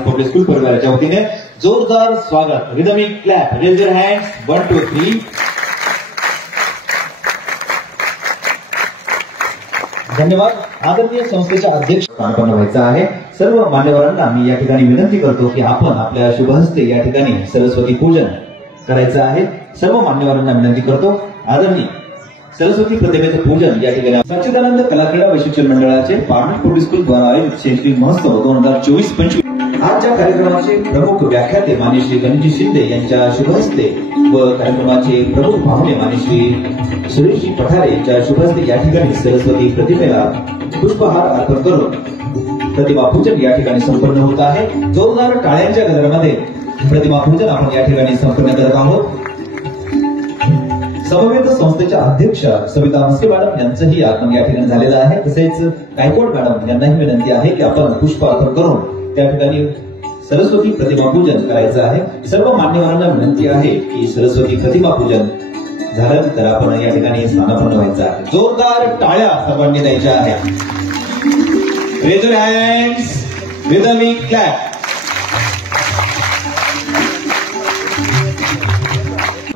Public school परिवाराच्या वतीने जोरदार स्वागत. Rhythmic clap. Raise your hands. 1 2 3. धन्यवाद. आदरणीय संस्थेच्या अध्यक्ष स्थानापन्न व्हायचं आहे. सर्व मान्यवरांना मी या ठिकाणी विनंती करतो की आपण आपल्या शुभहस्ते या ठिकाणी सरस्वती पूजन करायचं आहे. सर्व मान्यवरांना विनंती करतो. आदरणीय सरस्वती प्रतिमेचं पूजन या ठिकाणी सच्चिदानंद कलाक्रीडा वैशिष्ट्य मंडळाचे पार्लमेंट पब्लिक स्कूल द्वारा आयोजित शैक्षणिक महोत्सव 2024-25 आजच्या कार्यक्रमाचे प्रमुख व्याख्याते माननीय श्री गणेशजी शिंदे यांच्या शुभहस्ते व कार्यक्रमाचे प्रमुख पाहुणे माननीय श्री सुरेशजी पठारे यांच्या शुभहस्ते या ठिकाणी सरस्वती प्रतिमेला पुष्पहार अर्पण करून प्रतिमा पूजन या ठिकाणी संपन्न होत आहे. जोरदार टाळ्यांच्या गजरामध्ये प्रतिमा पूजन आपण या ठिकाणी संपन्न करत आहोत. समवेत संस्थेच्या अध्यक्ष सविता म्हस्के मॅडम यांचंही आगमन या ठिकाणी झालेलं आहे. तसेच गायकवाड मॅडम यांनाही विनंती आहे की आपण पुष्प अर्पण करून त्या ठिकाणी सरस्वती प्रतिमा पूजन करायचं आहे. सर्व मान्यवरांना विनंती आहे की सरस्वती प्रतिमा पूजन झाल्यानंतर आपण या ठिकाणी स्थानापन्न व्हायचं आहे. जोरदार टाळ्या सर्वांनी द्यायच्या आहेत. Raise your hands. Rhythmic clap.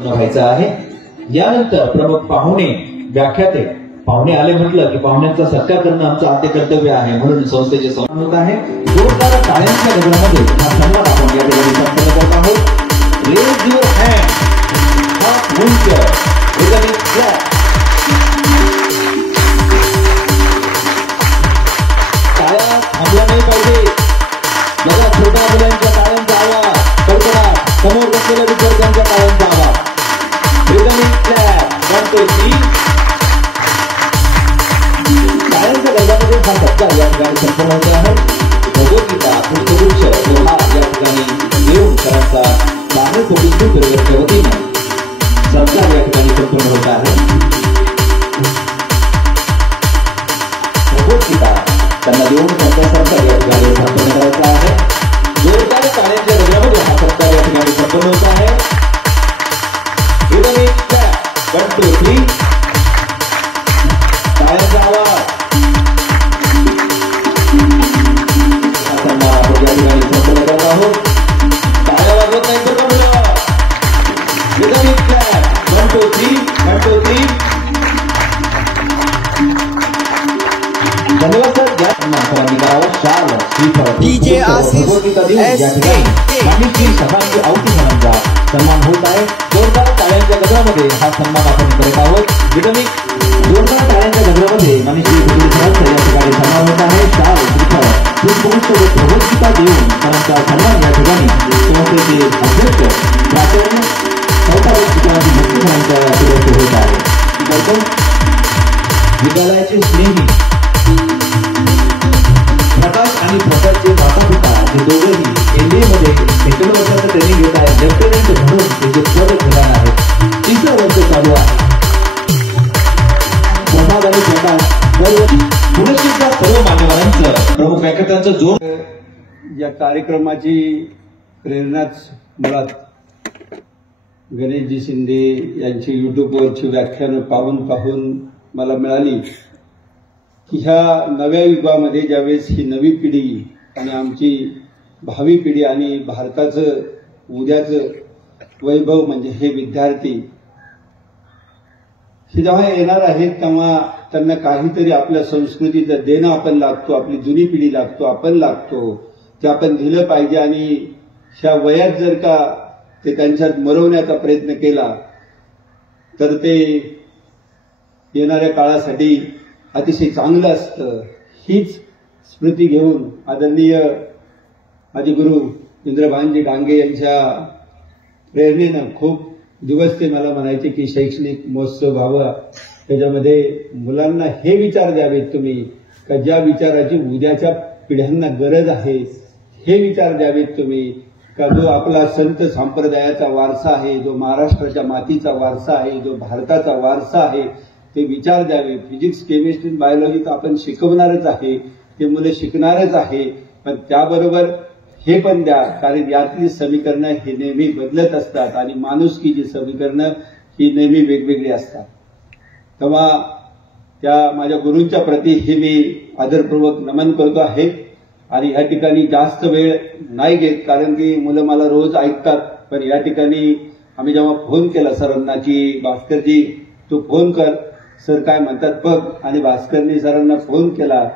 व्हायचं आहे. यानंतर प्रमुख पाहुणे व्याख्याते पाहुणे आले म्हटलं की पाहुण्यांचा सत्कार करणं आमचं आद्य कर्तव्य आहे. म्हणून संस्थेचे सन्मान होत आहे. जोरदार टाळ्यांच्या गजरामध्ये हा सन्मान आपण या ठिकाणी संपन्न करत आहोत. Raise your hand. हात उंच. Rhythmic clap. टाळ्या थांबल्या नाही पाहिजे. बघा छोट्या मुलांच्या टाळ्यांचा आवाज. कल्पना समोर बसलेल्या विद्यार्थ्यांच्या टाळ्यांचा आवाज. Rhythmic clap. 1 2 3. टाळ्यांच्या गजरामध्ये हा सत्कार या ठिकाणी संपन्न होत आहे. भगवद्गीता पुष्पगुच्छ लोहा या ठिकाणी देऊन करांचा पार्लमेंट पब्लिक स्कूल परिवाराच्या वतीने सत्कार या ठिकाणी संपन्न होत आहे. भगवद्गीता त्यांना देऊन त्यांचा सत्कार या ठिकाणी संपन्न करायचा आहे. जोरदार टाळ्यांच्या गजरामध्ये हा सत्कार या ठिकाणी संपन्न होत आहे. Rhythmic clap. 1 2 3. टाळ्यांचा आवाज. आपण या ठिकाणी संपन्न करत आहोत. टाळ्या वाजवत नाही तर मुलं. Rhythmic clap. 1 2 3. 1 2 3. धन्यवाद सर. या सन्मानाने करावं. शाल श्रीफळ डीजे आसिफ एसके माननीय श्री सखांची आवती सरांचा सन्मान होत आहे. जोरदार टाळ्यांच्या गजरामध्ये हा सन्मान आपण करत आहोत. रिदमिक जोरदार टाळ्यांच्या गजरामध्ये माननीय श्री सरांचा या ठिकाणी सन्मान होत आहे. शाल श्रीफळ पुष्पगुच्छ भगवद्गीता देऊन सरांचा सन्मान या ठिकाणी संस्थेचे अध्यक्ष प्राचार्य चौथा शिक्षणाची मुख्य सरांच्या शुभेच्छा होत आहे. विद्यालयाचे स्नेही प्रकाश आणि प्रकाशचे माता पिता हे दोघेही एनडीएमध्ये 2 वर्षाचं ट्रेनिंग घेत आहेत. लेफ्टनंट म्हणून ते जे पद घेणार आहेत. 3रं वर्ष चालू आहे. प्रसाद आणि प्रकाश पुनश्चितच्या सर्व मान्यवरांचं प्रमुख व्याख्यात्यांचं जोर. या कार्यक्रमाची प्रेरणाच मुळात गणेशजी शिंदे यांची युट्यूबवरची व्याख्यानं पाहून मला मिळाली की ह्या नव्या युगामध्ये ज्यावेळेस ही नवी पिढी आणि आमची भावी पिढी आणि भारताचं उद्याचं वैभव म्हणजे हे विद्यार्थी हे जेव्हा येणार आहेत तेव्हा त्यांना काहीतरी आपल्या संस्कृतीचं देणं आपण लागतो. आपली जुनी पिढी लागतो. आपण लागतो. ते आपण दिलं पाहिजे. आणि ह्या वयात जर का ते त्यांच्यात मरवण्याचा प्रयत्न केला तर ते येणाऱ्या काळासाठी अतिशय चांगलं असतं. हीच स्मृती घेऊन आदरणीय आदिगुरु इंद्रभानजी डांगे यांच्या प्रेरणेनं खूप दिवस ते मला म्हणायचे की शैक्षणिक महोत्सव व्हावा. त्याच्यामध्ये मुलांना हे विचार द्यावेत तुम्ही का ज्या विचाराची उद्याच्या पिढ्यांना गरज आहे हे विचार द्यावेत तुम्ही. का जो आपला संत संप्रदायाचा वारसा आहे, जो महाराष्ट्राच्या मातीचा वारसा आहे, जो भारताचा वारसा आहे, ते विचार द्यावे. फिजिक्स, केमिस्ट्री, बायोलॉजी तर आपण शिकवणारच आहे, ते मुलं शिकणारच आहे, पण त्याबरोबर हे पण द्या, कारण यातली समीकरणं हे नेहमी बदलत असतात आणि माणुसकीची समीकरणं ही नेहमी वेगवेगळी असतात. तेव्हा त्या माझ्या गुरूंच्या प्रती हे मी आदरपूर्वक नमन करतो आहे. आणि या ठिकाणी जास्त वेळ नाही घेत, कारण की मुलं मला रोज ऐकतात. पण या ठिकाणी आम्ही जेव्हा फोन केला सरांना की भास्करजी तू फोन कर, सर काय म्हणतात बघ, आणि भास्करनी सरांना फोन केला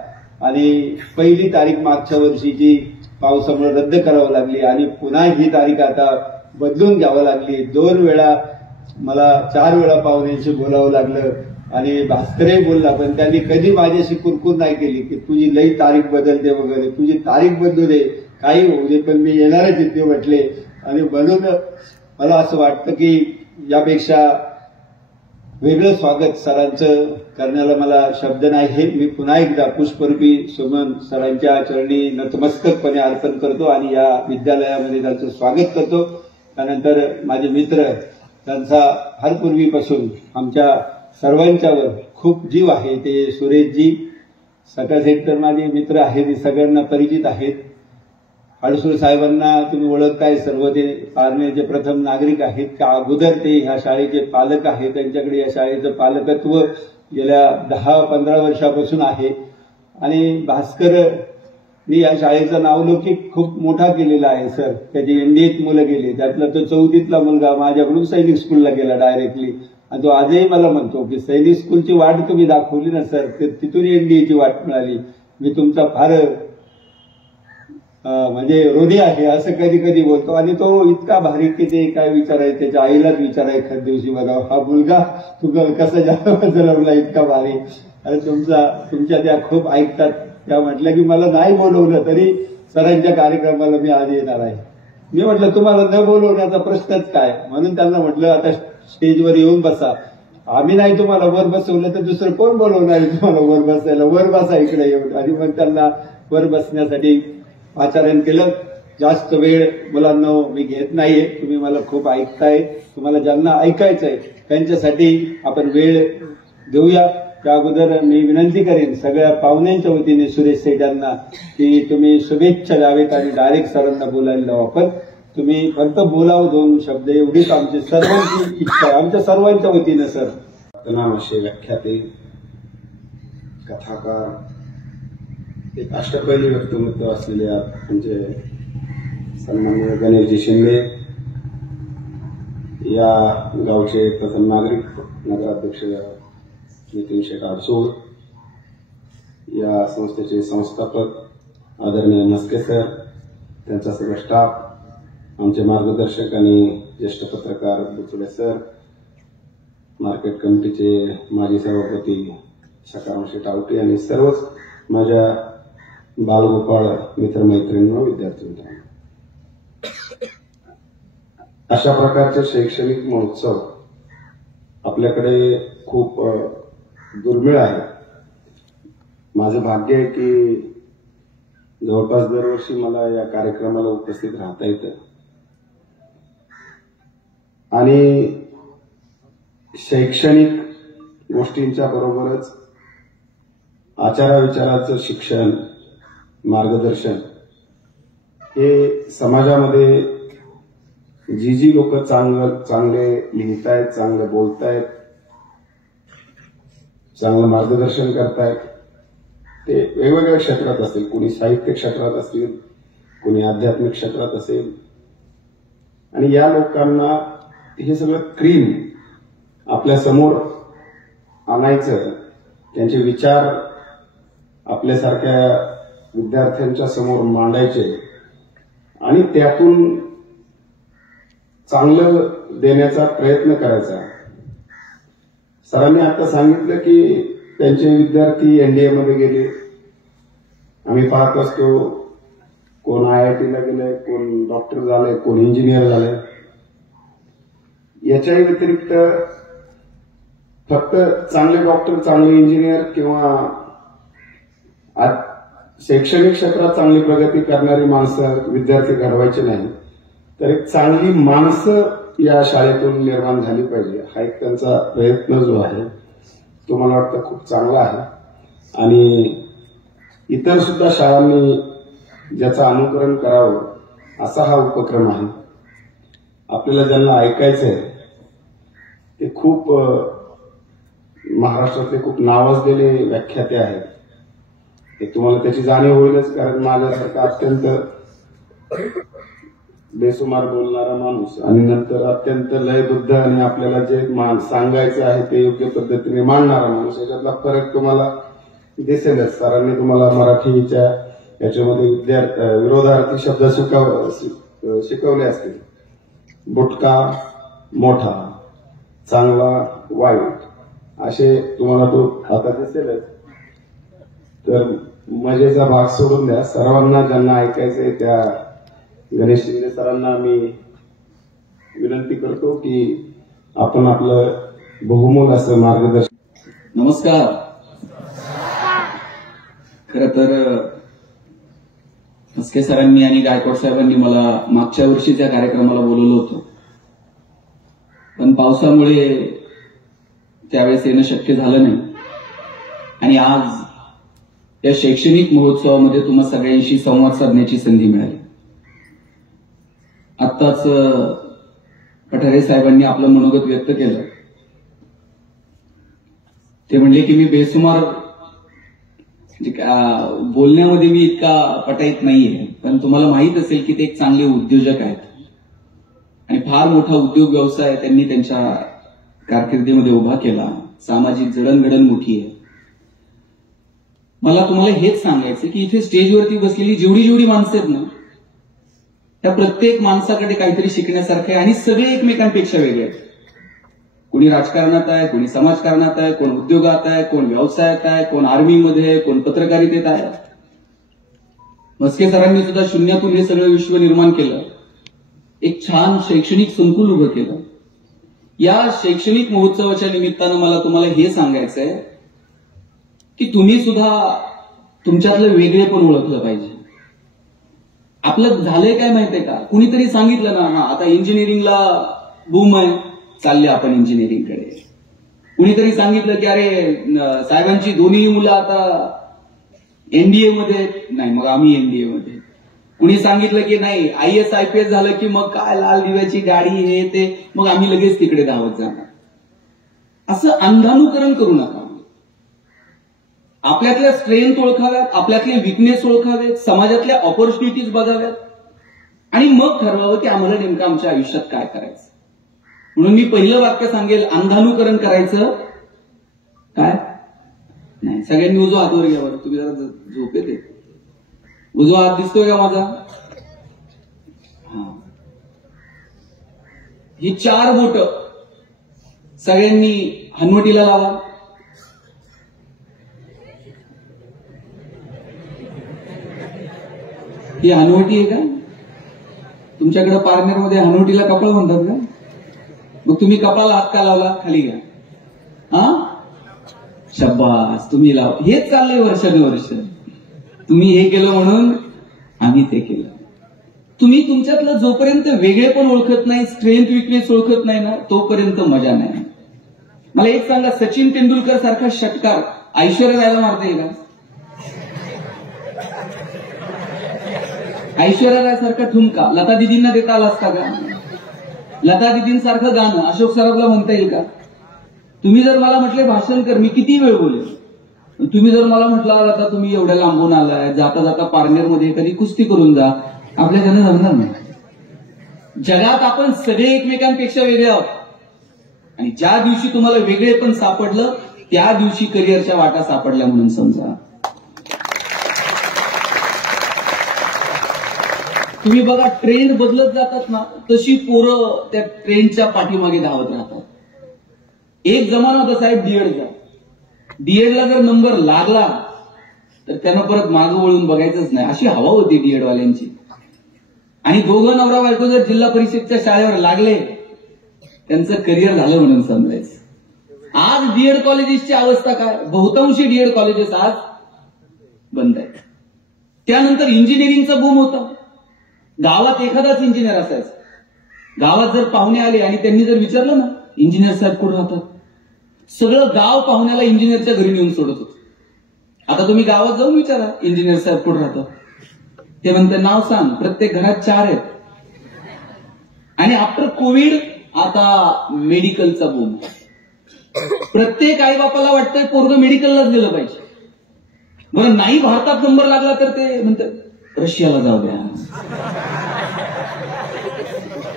आणि पहिली तारीख मागच्या वर्षीची पावसामुळे रद्द करावी लागली आणि पुन्हा ही तारीख आता बदलून घ्यावं लागली. 2 वेळा मला 4 वेळा पाहुण्यांशी बोलावं लागलं आणि भास्करही बोलला, पण त्यांनी कधी माझ्याशी कुरकुर नाही केली की तुझी लई तारीख बदलते वगैरे. तुझी तारीख बदलू दे, काही होऊ दे, पण मी येणारच इथे म्हटले. आणि म्हणून मला असं वाटतं की यापेक्षा वेगळं स्वागत सरांचं करण्याला मला शब्द नाही. मी पुन्हा एकदा पुष्परूपी सुमन सरांच्या चरणी नतमस्तकपणे अर्पण करतो आणि या विद्यालयामध्ये त्यांचं स्वागत करतो. त्यानंतर माझे मित्र, त्यांचा फार पूर्वीपासून आमच्या सर्वांच्यावर खूप जीव आहे, ते सुरेशजी सका सेठ तर माझे मित्र आहेत, ते सगळ्यांना परिचित आहेत. अडसूळ साहेबांना तुम्ही ओळखताय, सर्व ते पारनेरचे प्रथम नागरिक आहेत. का अगोदर ते ह्या शाळेचे पालक आहेत, त्यांच्याकडे या शाळेचं पालकत्व गेल्या 10-15 वर्षापासून आहे. आणि भास्कर मी या शाळेचा नावलौकिक खूप मोठा केलेला आहे सर. त्याची एनडीएत मुलं गेली, त्यातला तो 4थीतला मुलगा माझ्याकडून सैनिक स्कूलला गेला डायरेक्टली. आणि तो आजही मला म्हणतो की सैनिक स्कूलची वाट तुम्ही दाखवली ना सर, तिथून एनडीएची वाट मिळाली. मी तुमचा फार म्हणजे ऋणी आहे असं कधी कधी बोलतो. आणि तो इतका भारी की ते काय विचारायचं, त्याच्या आईलाच विचाराय एखाद दिवशी बघा हा मुलगा तू कसा जन्मला इतका भारी. आणि तुमच्या त्या खूप ऐकतात. त्या म्हटल्या की मला नाही बोलवलं तरी सरांच्या कार्यक्रमाला मी आज येणार आहे. मी म्हटलं तुम्हाला न बोलवण्याचा प्रश्नच काय, म्हणून त्यांना म्हटलं आता स्टेजवर येऊन बसा. आम्ही नाही तुम्हाला वर बसवलं तर दुसरं कोण बोलवणार तुम्हाला वर बसायला, वर बसा इकडे येऊन. आणि मग त्यांना वर बसण्यासाठी आचरण केलं. जास्त वेळ मुलांना मी घेत नाहीये, तुम्ही मला खूप ऐकताय. तुम्हाला ज्यांना ऐकायचंय त्यांच्यासाठी आपण वेळ देऊया. त्या अगोदर मी विनंती करेन सगळ्या पाहुण्यांच्या वतीने सुरेश सेठ यांना की तुम्ही शुभेच्छा द्यावेत आणि डायरेक्ट सरांना बोलायला लावा. पण तुम्ही फक्त बोलावं 2 शब्द, एवढीच आमची सर्वांची इच्छा आहे, आमच्या सर्वांच्या वतीनं सर. नाम असे व्याख्याते, कथाकार, एक अष्टपैलू व्यक्तिमत्व असलेले म्हणजे सन्माननीय गणेशजी शिंदे, या गावचे प्रथम नागरिक नगराध्यक्ष नितीन शेठ अडसूळ, या संस्थेचे संस्थापक आदरणीय मस्के सर, त्यांचा सगळा स्टाफ, आमचे मार्गदर्शक आणि ज्येष्ठ पत्रकार बुचुळे सर, मार्केट कमिटीचे माजी सभापती सकाराम शेठ आवटे आणि सर्वच माझ्या बालगोपाळ मित्रमैत्रिणींना, विद्यार्थ्यांना. अशा प्रकारचे शैक्षणिक महोत्सव आपल्याकडे खूप दुर्मिळ आहे. माझं भाग्य आहे की जवळपास दरवर्षी मला या कार्यक्रमाला उपस्थित राहता येतं आणि शैक्षणिक गोष्टींच्या बरोबरच आचारविचाराचं शिक्षण, मार्गदर्शन हे समाजामध्ये जी लोक चांगले लिहितायत, चांगलं बोलतायत, चांगलं मार्गदर्शन करतायत, ते वेगवेगळ्या क्षेत्रात असतील. कोणी साहित्य क्षेत्रात असतील, कोणी आध्यात्मिक क्षेत्रात असेल. आणि या लोकांना हे सगळं क्रीम आपल्या समोर आणायचं, त्यांचे विचार आपल्यासारख्या विद्यार्थ्यांच्या समोर मांडायचे आणि त्यातून चांगलं देण्याचा प्रयत्न करायचा. सरांनी आता सांगितलं की त्यांचे विद्यार्थी एनडीए मध्ये गेले. आम्ही पाहत असतो कोण IITला गेलंय, कोण डॉक्टर झालंय, कोण इंजिनियर झालंय. याच्याही व्यतिरिक्त फक्त चांगले डॉक्टर, चांगले इंजिनियर किंवा शैक्षणिक क्षेत्रात चांगली प्रगती करणारी माणसं, विद्यार्थी घडवायचे नाही, तर एक चांगली माणसं या शाळेतून निर्माण झाली पाहिजे, हा एक त्यांचा प्रयत्न जो आहे तो मला वाटतं खूप चांगला आहे. आणि इतर सुद्धा शाळांनी ज्याचं अनुकरण करावं असा हा उपक्रम आहे. आपल्याला ज्यांना ऐकायचंय ते खूप महाराष्ट्रातले खूप नावाजलेले व्याख्याते आहेत. ते तुम्हाला त्याची जाणीव होईलच, कारण माझ्यासारखा अत्यंत बेसुमार बोलणारा माणूस आणि नंतर अत्यंत लयबद्ध आणि आपल्याला जे सांगायचं आहे ते योग्य पद्धतीने मांडणारा माणूस, याच्यातला फरक तुम्हाला दिसेलच. सरांनी तुम्हाला मराठीच्या याच्यामध्ये विरोधार्थी शब्द शिकवले असतील. बुटका मोठा, चांगला वाईट, असे तुम्हाला तो आता दिसेलच. तर मजेचा भाग सोडून द्या. सर्वांना ज्यांना ऐकायचंय त्या गणेश शिंदे सरांना मी विनंती करतो की आपण आपलं बहुमोल असं मार्गदर्शन. नमस्कार. खरं तर म्हस्के सरांनी आणि गायकवाड साहेबांनी मला मागच्या वर्षीच्या कार्यक्रमाला बोलवलं होतं, पण पावसामुळे त्यावेळेस येणं शक्य झालं नाही. आणि आज या शैक्षणिक महोत्सवामध्ये तुम्हा सगळ्यांशी संवाद साधण्याची संधी मिळाली. आत्ताच पठारे साहेबांनी आपलं मनोगत व्यक्त केलं. ते म्हणले की मी बेसुमार बोलण्यामध्ये मी इतका पटाईत नाहीये, पण तुम्हाला माहित असेल की ते एक चांगले उद्योजक आहेत आणि फार मोठा उद्योग व्यवसाय त्यांनी त्यांच्या कारकिर्दीमध्ये उभा केला. सामाजिक जडणघडण मोठी आहे. मला तुम्हाला हेच सांगायचं की इथे स्टेजवरती बसलेली जेवढी माणसं आहेत ना, त्या प्रत्येक माणसाकडे काहीतरी शिकण्यासारखं आहे आणि सगळे एकमेकांपेक्षा वेगळे आहेत. कोणी राजकारणात आहे, कोणी समाजकारणात आहे, कोण उद्योगात आहे, कोण व्यवसायात आहे, कोण आर्मीमध्ये आहे, कोण पत्रकारितेत आहे. म्हस्के सरांनी सुद्धा शून्यातून हे सगळं विश्व निर्माण केलं. एक छान शैक्षणिक संकुल उभं केलं. या शैक्षणिक महोत्सवाच्या निमित्तानं मला तुम्हाला हे सांगायचंय की तुम्ही सुद्धा तुमच्यातलं वेगळेपण ओळखलं पाहिजे. आपलं झालंय काय माहितीये का, कुणीतरी सांगितलं ना, हा आता इंजिनिअरिंगला बूम आहे, चालले आपण इंजिनिअरिंगकडे. कुणीतरी सांगितलं की अरे साहेबांची दोन्ही मुलं आता एनडीए मध्ये, नाही मग आम्ही एनडीए मध्ये. कुणी सांगितलं की नाही IAS IPS झालं की मग काय लाल दिव्याची गाडी हे ते, मग आम्ही लगेच तिकडे धावत जाणार. असं अंधानुकरण करू नका. आपल्यातल्या स्ट्रेंथ ओळखाव्यात, आपल्यातले विकनेस ओळखावेत, समाजातल्या ऑपॉर्च्युनिटीज बघाव्यात आणि मग ठरवावं की आम्हाला नेमकं आमच्या आयुष्यात काय करायचं. म्हणून मी पहिलं वाक्य सांगेल, अंधानुकरण करायचं काय नाही. सगळ्यांनी उजवा हातवर घ्यावर. तुम्ही जरा झोपेत. उजवा हात दिसतोय का माझा? हा. ही 4 बोट सगळ्यांनी हनुवटीला लावा. ही हनुवटी आहे का? तुमच्याकडे पारनेरमध्ये हनुवटीला कपाळ म्हणतात का? मग तुम्ही कपाळाला हात का लावला? खाली घ्या. हा, शब्बास, तुम्ही लाव. हेच चाललंय वर्षानुवर्ष. तुम्ही हे केलं म्हणून आम्ही ते केलं. तुम्ही तुमच्यातलं जोपर्यंत वेगळेपण ओळखत नाही, स्ट्रेंथ विकनेस ओळखत नाही ना, तोपर्यंत मजा नाही. मला एक सांगा, सचिन तेंडुलकर सारखा षटकार ऐश्वर्या रायला मारता येईल का? ऐश्वर्या राय सारखा ठुमका लता दिदींना देता आला असता का? लता दिदींसारखं गाणं अशोक सराफला म्हणता येईल का? तुम्ही जर मला म्हटले भाषण कर, मी किती वेळ बोलेल. तुम्ही जर मला म्हटलं आता तुम्ही एवढ्या लांबून आलाय, जाता जाता पारनेरमध्ये एखादी कुस्ती करून जा, आपल्याकडे जमणार नाही. जगात आपण सगळे एकमेकांपेक्षा वेगळे आहोत आणि ज्या दिवशी तुम्हाला वेगळेपण सापडलं त्या दिवशी करिअरच्या वाटा सापडल्या म्हणून समजा. तुम्ही बघा, ट्रेंड बदलत जातात ना, तशी पोरं त्या ट्रेंडच्या पाठीमागे धावत राहतात. एक जमाना होता साहेब डीएडचा. डीएडला जर नंबर लागला तर त्यानं परत मागं वळून बघायचंच नाही, अशी हवा होती डीएडवाल्यांची. आणि दोघं नवरा बायको जर जिल्हा परिषदच्या शाळेवर लागले, त्यांचं करिअर झालं म्हणून समजायचं. आज डीएड कॉलेजेसची अवस्था काय? बहुतांशी डीएड कॉलेजेस आज बंद आहेत. त्यानंतर इंजिनिअरिंगचा बूम होता. गावात एखादाच इंजिनियर असायचा. गावात जर पाहुणे आले आणि त्यांनी जर विचारलं ना इंजिनियर साहेब कुठे राहतात, सगळं गाव पाहुण्याला इंजिनियरच्या घरी नेऊन सोडत होतं. आता तुम्ही गावात जाऊन विचारा इंजिनियर साहेब कुठे राहतात, ते म्हणते नाव सांग, प्रत्येक घरात 4 आहेत. आणि आफ्टर कोविड आता मेडिकलचा बूम. प्रत्येक आईबापाला वाटतंय पोरगं मेडिकललाच गेलं पाहिजे. बरं नाही भारतात नंबर लागला तर ते म्हणतात रशियाला जाऊ द्या,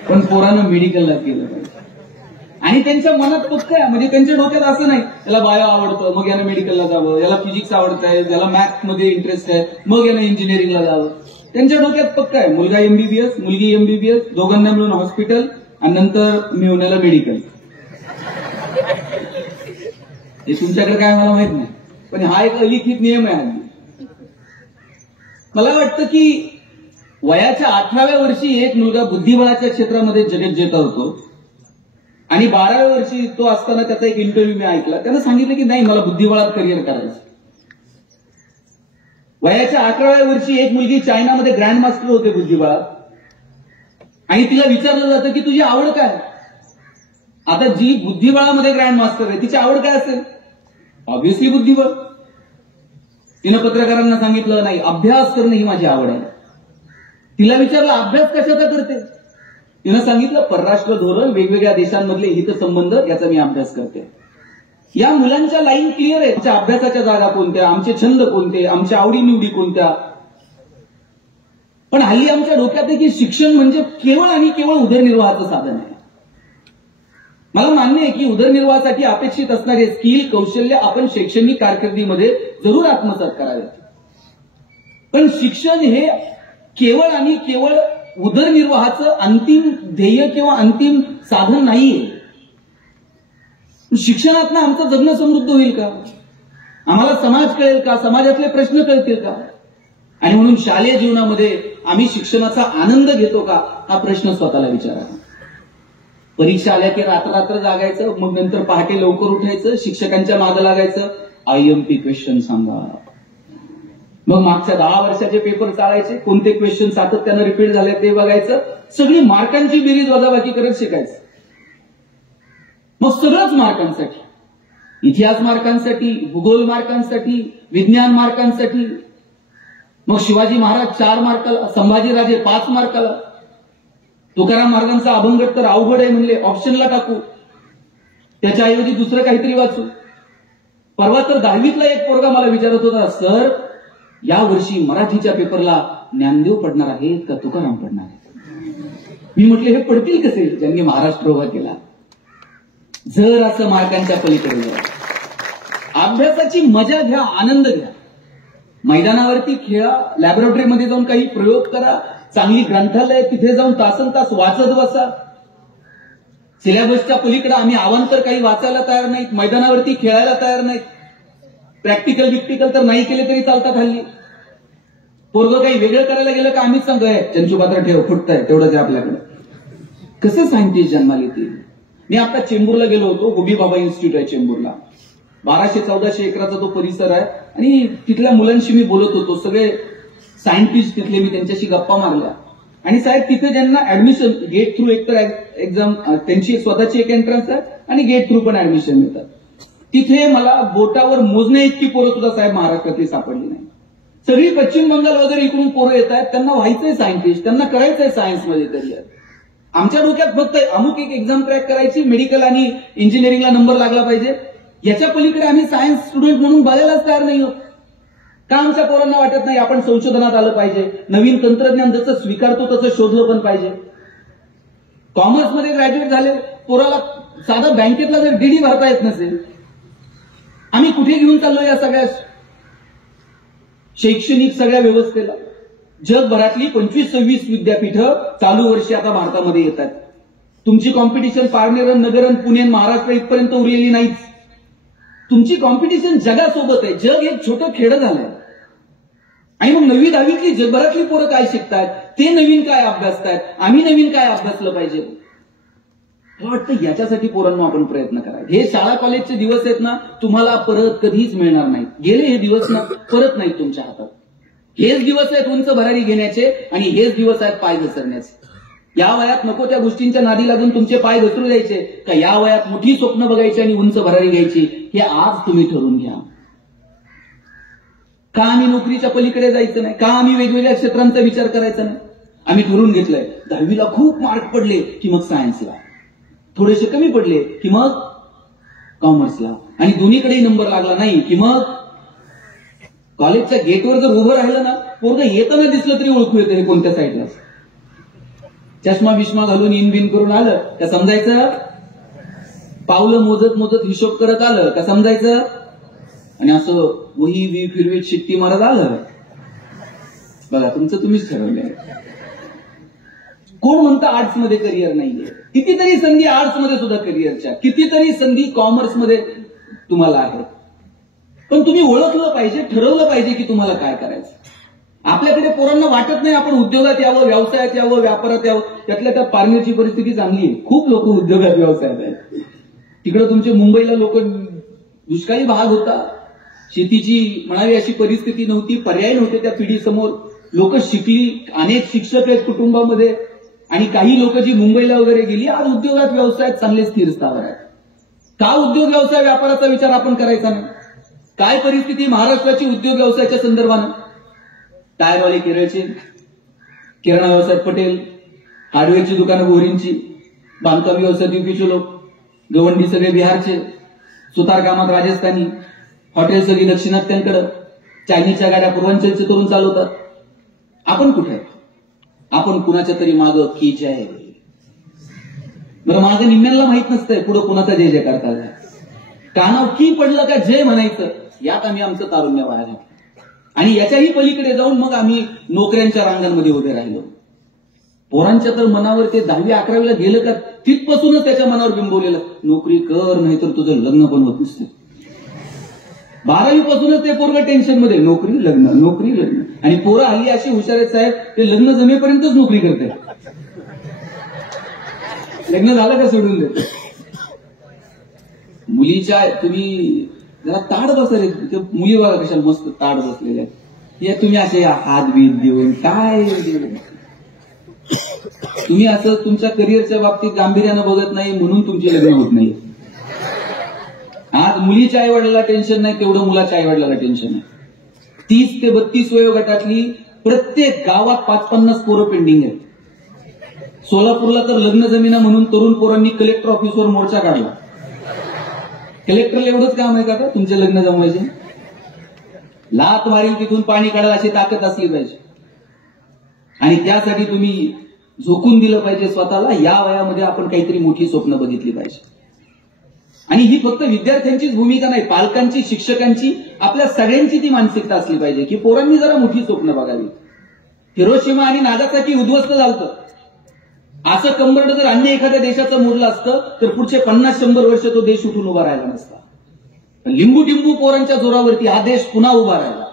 पण पोरानं मेडिकलला गेलं पाहिजे. आणि त्यांच्या मनात पक्क आहे, म्हणजे त्यांच्या डोक्यात असं नाही याला बायो आवडतं मग यानं मेडिकलला जावं, याला फिजिक्स आवडत आहे, याला मॅथ मध्ये इंटरेस्ट आहे मग यानं इंजिनिअरिंगला जावं. त्यांच्या डोक्यात पक्क आहे मुलगा एमबीबीएस मुलगी एमबीबीएस, दोघांना मिळून हॉस्पिटल आणि नंतर मिळवण्याला मेडिकल. हे तुमच्याकडे काय मला माहित नाही, पण हा एक अलिखित नियम आहे. मला वाटतं की वयाच्या 18व्या वर्षी एक मुलगा बुद्धिबळाच्या क्षेत्रामध्ये जगज्जेता होतो आणि 12व्या वर्षी तो असताना त्याचा एक इंटरव्ह्यू मी ऐकला. त्यानं सांगितलं की नाही मला बुद्धिबळात करिअर करायचं. वयाच्या 11व्या वर्षी एक मुलगी चायनामध्ये ग्रँड मास्टर होते बुद्धिबळात आणि तिला विचारलं जातं की तुझी आवड काय. आता जी बुद्धिबळामध्ये ग्रँड मास्टर आहे तिची आवड काय असेल, ऑब्व्हियसली बुद्धिबळ. तिनं पत्रकारांना सांगितलं नाही अभ्यास करणं ही माझी आवड आहे. तिला विचारलं अभ्यास कशाचा करते, तिनं सांगितलं परराष्ट्र धोरण, वेगवेगळ्या देशांमधले हितसंबंध याचा मी अभ्यास करते. या मुलांच्या लाईन क्लिअर आहे, आमच्या अभ्यासाच्या जागा कोणत्या, आमचे छंद कोणते, आमच्या आवडीनिवडी कोणत्या. पण हल्ली आमच्या डोक्यात आहे की शिक्षण म्हणजे केवळ आणि केवळ उदरनिर्वाहाचं साधन आहे. मला मान्य आहे की उदरनिर्वाहासाठी अपेक्षित असणारे स्किल कौशल्य आपण शैक्षणिक कारकिर्दीमध्ये जरूर आत्मसात करावे, पण शिक्षण हे केवळ आणि केवळ उदरनिर्वाहाचं अंतिम ध्येय किंवा अंतिम साधन नाहीये. शिक्षणातनं आमचं जगणं समृद्ध होईल का, आम्हाला समाज कळेल का, समाजातले प्रश्न कळतील का. आणि म्हणून शालेय जीवनामध्ये आम्ही शिक्षणाचा आनंद घेतो का हा प्रश्न स्वतःला विचारा. परीक्षा आल्या की रात्र जागायचं, मग नंतर पहाटे लवकर उठायचं, शिक्षकांच्या मागं लागायचं, आयएमपी क्वेश्चन सांगा. मग मागच्या 10 वर्षाचे पेपर चालायचे, कोणते क्वेश्चन सातत्यानं रिपीट झाले ते बघायचं, सगळी मार्कांची बेरीज वजाबाकी करत शिकायचं. मग सगळंच मार्कांसाठी, इतिहास मार्कांसाठी, भूगोल मार्कांसाठी, विज्ञान मार्कांसाठी. मग शिवाजी महाराज 4 मार्काला, संभाजीराजे 5 मार्काला. तुकाराम महाराजांचा अभंग तर अवघड आहे म्हणले, ऑप्शनला टाकू, त्याच्याऐवजी दुसरं काहीतरी वाचू. परवा तर 10वीतला एक पोरगा मला विचारत होता, सर या वर्षी मराठीच्या पेपरला ज्ञानदेव पडणार आहे का तुकाराम पडणार आहे. मी म्हटले हे पडतील कसे ज्यांनी महाराष्ट्र उभा केला. जर असं मार्कांच्या पलीकडे जा, अभ्यासाची मजा घ्या, आनंद घ्या, मैदानावरती खेळा, लॅबोरेटरीमध्ये जाऊन काही प्रयोग करा, चांगली ग्रंथालय तिथे जाऊन तासनतास वाचत बसा. सिलेबसच्या पलीकडे आम्ही अवांतर काही वाचायला तयार नाहीत, मैदानावरती खेळायला तयार नाहीत. प्रॅक्टिकल बिक्टिकल तर नाही केले तरी चालतात हल्ली. पोरगं काही वेगळं करायला गेलं का आम्हीच सांगतोय चंचूपात्र ठेव, फुटतंय, तेवढंच आहे आपल्याकडे. कसं सायंटिस्ट जन्माला येतील. मी आता चेंबूरला गेलो होतो, होमी भाभा इन्स्टिट्यूट आहे चेंबूरला. 1200-1400 एकराचा तो परिसर आहे आणि तिथल्या मुलांशी मी बोलत होतो, सगळे सायंटिस्ट तिथले. मी त्यांच्याशी गप्पा मारल्या आणि साहेब तिथे ज्यांना ऍडमिशन गेट थ्रू एकतर एक्झाम, त्यांची स्वतःची एक एंट्रन्स आहे आणि गेट थ्रू पण ऍडमिशन मिळतात. तिथे मला बोटावर मोजण्या इतकी पोरं सुद्धा साहेब महाराष्ट्रातली सापडली नाही. सगळी पश्चिम बंगाल वगैरे इकडून पोरं येत आहेत, त्यांना व्हायचंय सायंटिस्ट, त्यांना करायचंय सायन्समध्ये करिअर. आमच्या डोक्यात फक्त अमुक एक एक्झाम क्रॅक करायची, मेडिकल आणि इंजिनिअरिंगला नंबर लागला पाहिजे, याच्या पलीकडे आम्ही सायन्स स्टुडंट म्हणून बघायलाच तयार नाही होत. का आमच्या पोरांना वाटत नाही आपण संशोधनात आलं पाहिजे, नवीन तंत्रज्ञान जसं स्वीकारतो तसं शोधलं पण पाहिजे. कॉमर्समध्ये ग्रॅज्युएट झाले पोराला साधा बँकेतला जर डीडी भरता येत नसेल, आम्ही कुठे घेऊन चाललो या सगळ्या शैक्षणिक सगळ्या व्यवस्थेला. जगभरातली 25-26 विद्यापीठं चालू वर्षी आता भारतामध्ये येतात. तुमची कॉम्पिटिशन पारनेरन, नगरन, पुणे, महाराष्ट्र इथपर्यंत उरलेली नाहीच. तुमची कॉम्पिटिशन जगासोबत आहे. जग एक छोटं खेडं झालंय. आणि मग 9वी 10वीतली जगभरातली पोरं काय शिकतात, ते नवीन काय अभ्यासतायत, आम्ही नवीन काय अभ्यासलं पाहिजे. मला वाटतं याच्यासाठी पोरांना आपण प्रयत्न करावे. हे शाळा कॉलेजचे दिवस आहेत ना, तुम्हाला परत कधीच मिळणार नाहीत. गेले हे दिवस ना परत नाहीत तुमच्या हातात. हेच दिवस आहेत उंच भरारी घेण्याचे आणि हेच दिवस आहेत पाय घसरण्याचे. या वयात नको त्या गोष्टींच्या नादी लागून तुमचे पाय घसरू द्यायचे का या वयात मोठी स्वप्न बघायची आणि उंच भरारी घ्यायची हे आज तुम्ही ठरवून घ्या. का आम्ही नोकरीच्या पलीकडे जायचं नाही, का आम्ही वेगवेगळ्या क्षेत्रांचा विचार करायचा नाही. आम्ही ठरवून घेतलंय 10वीला खूप मार्क पडले की मग सायन्सला, थोडेसे कमी पडले की मग कॉमर्सला, आणि दोन्हीकडेही नंबर लागला नाही की मग कॉलेजच्या गेटवर जर उभं राहिलं ना, पोरगं येताना दिसलं तरी ओळखू येतं हे कोणत्या साईडला. चष्मा बिष्मा घालून इन बिन करून आलं का समजायचं, पावलं मोजत मोजत हिशोब करत आलं का समजायचं, आणि असं वही वी फिरवीत शिट्टी मारत आलं. बघा तुमचं तुम्हीच ठरवलंय. कोण म्हणतं आर्ट्समध्ये करिअर नाहीये, कितीतरी संधी आर्ट्समध्ये सुद्धा करिअरच्या, कितीतरी संधी कॉमर्समध्ये तुम्हाला आहेत. पण तुम्ही ओळखलं पाहिजे, ठरवलं पाहिजे की तुम्हाला काय करायचं. आपल्याकडे पोरांना वाटत नाही आपण उद्योगात यावं, व्यवसायात यावं, व्यापारात यावं. त्यातल्या त्यात पारनेरची परिस्थिती चांगली आहे, खूप लोक उद्योगात व्यवसायात आहेत. तिकडे तुमचे मुंबईला लोक, दुष्काळी भाग होता, शेतीची म्हणावी अशी परिस्थिती नव्हती, पर्याय नव्हते त्या पिढीसमोर. लोक शिकली, अनेक शिक्षक आहेत कुटुंबामध्ये, आणि काही लोक जी मुंबईला वगैरे गेली आज उद्योगात व्यवसायात चांगले स्थिर स्थावर आहेत. का उद्योग व्यवसाय व्यापाराचा विचार आपण करायचा नाही. काय परिस्थिती महाराष्ट्राची उद्योग व्यवसायाच्या संदर्भानं. टायरवाले केरळचे, किराणा व्यवसायात पटेल, हार्डवेअरची दुकानं बोरींची, बांधकाम व्यवसायात युपीचे लोक, गवंडी सगळे बिहारचे, सुतार कामात राजस्थानी, हॉटेल सगळी दक्षिणात्यांकडे, चायनीजच्या गाड्या पूर्वांचलचे तरुण चालवतात. आपण कुठे, आपण कुणाच्या तरी मागं की जय. बरं मागं निम्म्यांना माहित नसतंय पुढं कुणाचा जय जयकार चाललाय. कानावर की पडलं का जय म्हणायचं, यात आम्ही आमचं तारुण्य वाया घातलं. आणि याच्याही पलीकडे जाऊन मग आम्ही नोकऱ्यांच्या रांगांमध्ये उभे राहिलो. पोरांच्या तर मनावर ते 10वी 11वीला गेलं का तिथपासूनच त्याच्या मनावर बिंबवलेलं, नोकरी कर नाहीतर तुझं लग्न पण होत नसते. 12वी पासूनच ते पोरगं टेन्शन मध्ये, नोकरी लग्न, नोकरी लग्न. आणि पोरं हल्ली अशी हुशार आहेत साहेब, ते लग्न जमेपर्यंतच नोकरी करते, लग्न झालं का सोडून देते. मुलीच्या तुम्ही जरा ताड बसले, मुली बघा कशाला मस्त ताड बसलेल्या, हे तुम्ही असे हात बीत देऊन काय तुम्ही असं तुमच्या करिअरच्या बाबतीत गांभीर्यानं बघत नाही म्हणून तुमची लग्न होत नाही. आज मुलीच्या आईवडिलाला टेन्शन नाही तेवढं मुलाच्या आईवडिलाला टेन्शन आहे. 30 ते 32 वयोगटातली प्रत्येक गावात 5-50 पोरं पेंडिंग आहेत. सोलापूरला तर लग्न जमिना म्हणून तरुण पोरांनी कलेक्टर ऑफिसवर मोर्चा काढला. कलेक्टरला एवढंच काम आहे का तुमचे लग्न जमवायचे. लात मारील तिथून पाणी काढायला अशी ताकद असली पाहिजे. आणि त्यासाठी तुम्ही झोकून दिलं पाहिजे स्वतःला. या वयामध्ये आपण काहीतरी मोठी स्वप्न बघितली पाहिजे. आणि ही फक्त विद्यार्थ्यांचीच भूमिका नाही, पालकांची, शिक्षकांची, आपल्या सगळ्यांची ती मानसिकता असली पाहिजे की पोरांनी जरा मोठी स्वप्न बघावी. हिरोशिमा आणि नागासाकी उद्ध्वस्त झालं, असं कंबरड जर अन्य एखाद्या देशाचं मोडलं असतं तर पुढचे 50-100 वर्ष तो देश उठून उभा राहिला नसता. पण लिंबू टिंबू पोरांच्या जोरावरती हा देश पुन्हा उभा राहिला.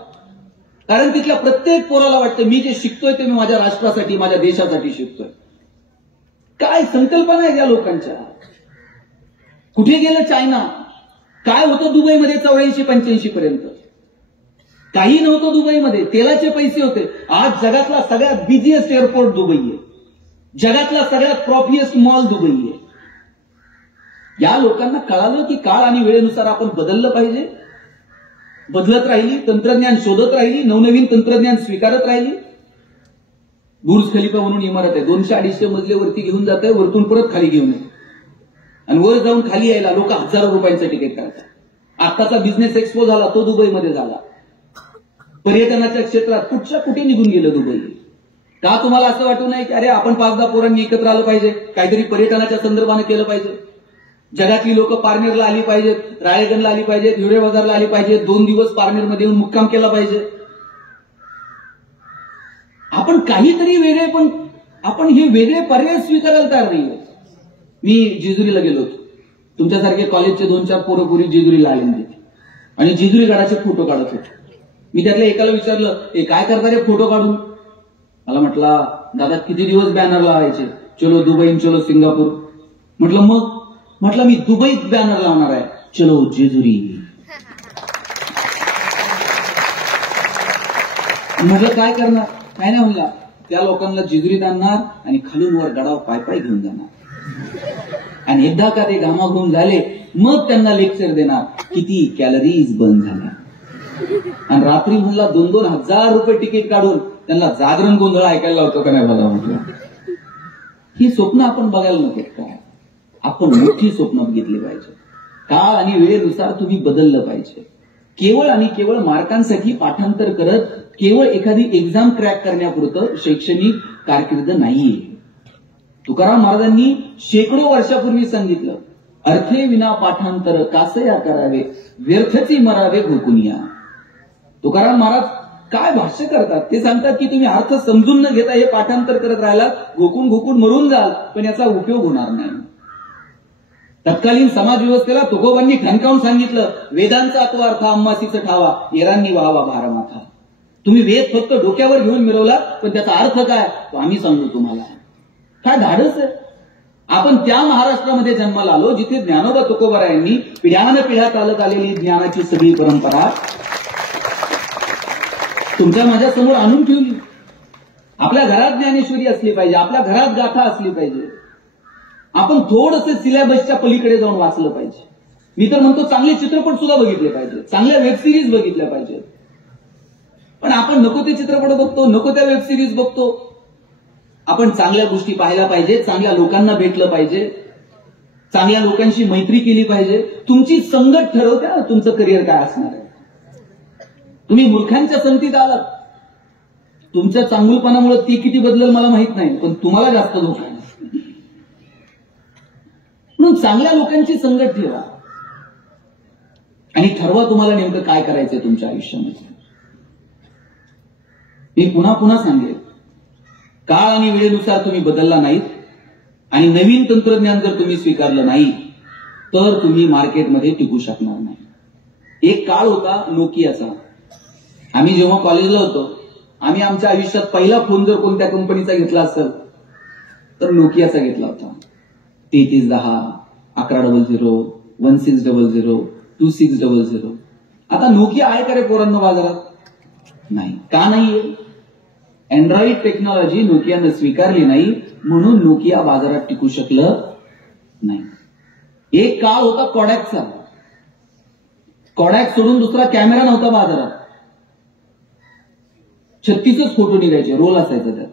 कारण तिथल्या प्रत्येक पोराला वाटतं मी जे शिकतोय ते मी माझ्या राष्ट्रासाठी, माझ्या देशासाठी शिकतोय. काय संकल्पना आहे या लोकांच्या. कुठे गेलं चायना, काय होतं दुबईमध्ये 84-85 पर्यंत, काही नव्हतं दुबईमध्ये, तेलाचे पैसे होते. आज जगातला सगळ्यात बिझिएस्ट एअरपोर्ट दुबई आहे, जगातला सगळ्यात प्रॉफिएस्ट मॉल दुबई आहे. या लोकांना कळालं की काळ आणि वेळेनुसार आपण बदललं पाहिजे. बदलत राहिली, तंत्रज्ञान शोधत राहिली, नवनवीन तंत्रज्ञान स्वीकारत राहिली. बुर्ज खलिफा म्हणून इमारत आहे, 200-250 मजले वरती घेऊन जात आहे, वरतून परत खाली घेऊन येते. आणि वर जाऊन खाली यायला लोक हजारो रुपयांचं तिकीट काढतात. आत्ताचा बिझनेस एक्सपो झाला तो दुबईमध्ये झाला. पर्यटनाच्या क्षेत्रात कुठच्या कुठे निघून गेलं दुबई. का तुम्हाला असं वाटू नये की अरे आपण 5-10 पोरांनी एकत्र आलं पाहिजे, काहीतरी पर्यटनाच्या संदर्भाने केलं पाहिजे. जगातली लोक पारनेरला आली पाहिजेत, राळेगणला आली पाहिजेत, हिवरे बाजारला आली पाहिजेत, 2 दिवस पारनेरमध्ये येऊन मुक्काम केला पाहिजे. आपण काहीतरी वेगळे, पण आपण हे वेगळे पर्याय स्वीकारायला तयार नाहीये. मी जेजुरीला गेलो होतो, तुमच्यासारखे कॉलेजचे 2-4 पोरं जेजुरीला आले होते आणि जेजुरी गडाचे फोटो काढत होते. मी त्यातल्या एकाला विचारलं, हे काय करता रे फोटो काढून. मला म्हटला दादा किती दिवस बॅनर लावायचे, चलो दुबई, चलो सिंगापूर. म्हटलं मग, म्हटलं मी दुबईत बॅनर लावणार आहे, चलो जेजुरी. म्हटलं काय करणार, काय नाही म्हणला, त्या लोकांना जिजुरीत आणणार आणि खालून वर गडाव पाय घेऊन जाणार. आणि एकदा का ते घामाघूम झाले मग त्यांना लेक्चर देणार किती कॅलरीज बंद झाल्या. आणि रात्री म्हणला 2,000 रुपये तिकीट काढून त्यांना जागरण गोंधळ ऐकायला होतो का नाही बघा म्हटलं. ही स्वप्न आपण बघायला नको काय. आपण मोठी स्वप्न बघितली पाहिजे. काळ आणि वेळेनुसार तुम्ही बदललं पाहिजे. केवळ आणि केवळ मार्कांसाठी पाठांतर करत केवळ एखादी एक्झाम क्रॅक करण्यापुरतं शैक्षणिक कारकीर्द नाहीये. तुकाराम महाराजांनी शेकडो वर्षापूर्वी सांगितलं, अर्थे विना पाठांतर कासया करावे, व्यर्थची मरावे गोकुनिया. तुकाराम महाराज काय भाष्य करतात ते सांगतात की तुम्ही अर्थ समजून न घेता हे पाठांतर करत राहिलात घोकून घोकून मरून जाल पण याचा उपयोग होणार नाही. तत्कालीन समाज व्यवस्थेला तुकोबांनी ठणकावून सांगितलं, वेदांचा अर्थ अम्मासीचं ठावा, येरांनी व्हावा भारमाथा. तुम्ही वेद फक्त डोक्यावर घेऊन मिरवला पण त्याचा अर्थ काय तो आम्ही सांगू तुम्हाला. काय धाडस आहे. आपण त्या महाराष्ट्रामध्ये जन्माला आलो जिथे ज्ञानोबा तुकोबारायांनी पिढ्यानपिढ्या चालत आलेली ज्ञानाची सगळी परंपरा तुमच्या माझ्या समोर आणून ठेवली. आपल्या घरात ज्ञानेश्वरी असली पाहिजे, आपल्या घरात गाथा असली पाहिजे. आपण थोडंसं सिलेबसच्या पलीकडे जाऊन वाचलं पाहिजे. मी तर म्हणतो चांगले चित्रपट सुद्धा बघितले पाहिजे, चांगल्या वेब सिरीज बघितल्या पाहिजे. पण आपण नको ते चित्रपट बघतो, नको त्या वेब सिरीज बघतो. आपण चांगल्या गोष्टी पाहायला पाहिजे, चांगल्या लोकांना भेटलं पाहिजे, चांगल्या लोकांशी मैत्री केली पाहिजे. तुमची संगत ठरवते ना तुमचं करिअर काय असणार आहे. तुम्ही मूर्खांच्या संगतीत आलात, तुमच्या चांगुलपणामुळे ते किती बदलेल मला माहित नाही, पण तुम्हाला जास्त धोका आहे. म्हणून चांगल्या लोकांची संगत ठेवा आणि ठरवा तुम्हाला नेमकं काय करायचंय तुमच्या आयुष्यामध्ये. मी पुन्हा पुन्हा सांगेन, काळ आणि वेळेनुसार तुम्ही बदलला नाहीत आणि नवीन तंत्रज्ञान जर तुम्ही स्वीकारलं नाही तर तुम्ही मार्केटमध्ये टिकू शकणार नाही. एक काळ होता नोकियाचा. आम्ही जेव्हा कॉलेजला होतो आम्ही आमच्या आयुष्यात पहिला फोन जर कोणत्या कंपनीचा घेतला असेल तर नोकियाचा घेतला होता. 3310, 1100, 1600, 2600. आता नोकिया आहे का रे पोरांनो बाजारात? नाही. का नाहीये? अँड्रॉइड टेक्नॉलॉजी नोकियानं स्वीकारली नाही म्हणून नोकिया बाजारात टिकू शकलं नाही. एक काळ होता कॉडॅकचा. कॉडॅक सोडून दुसरा कॅमेरा नव्हता बाजारात. 36च फोटो निघायचे, रोल असायचा त्यात.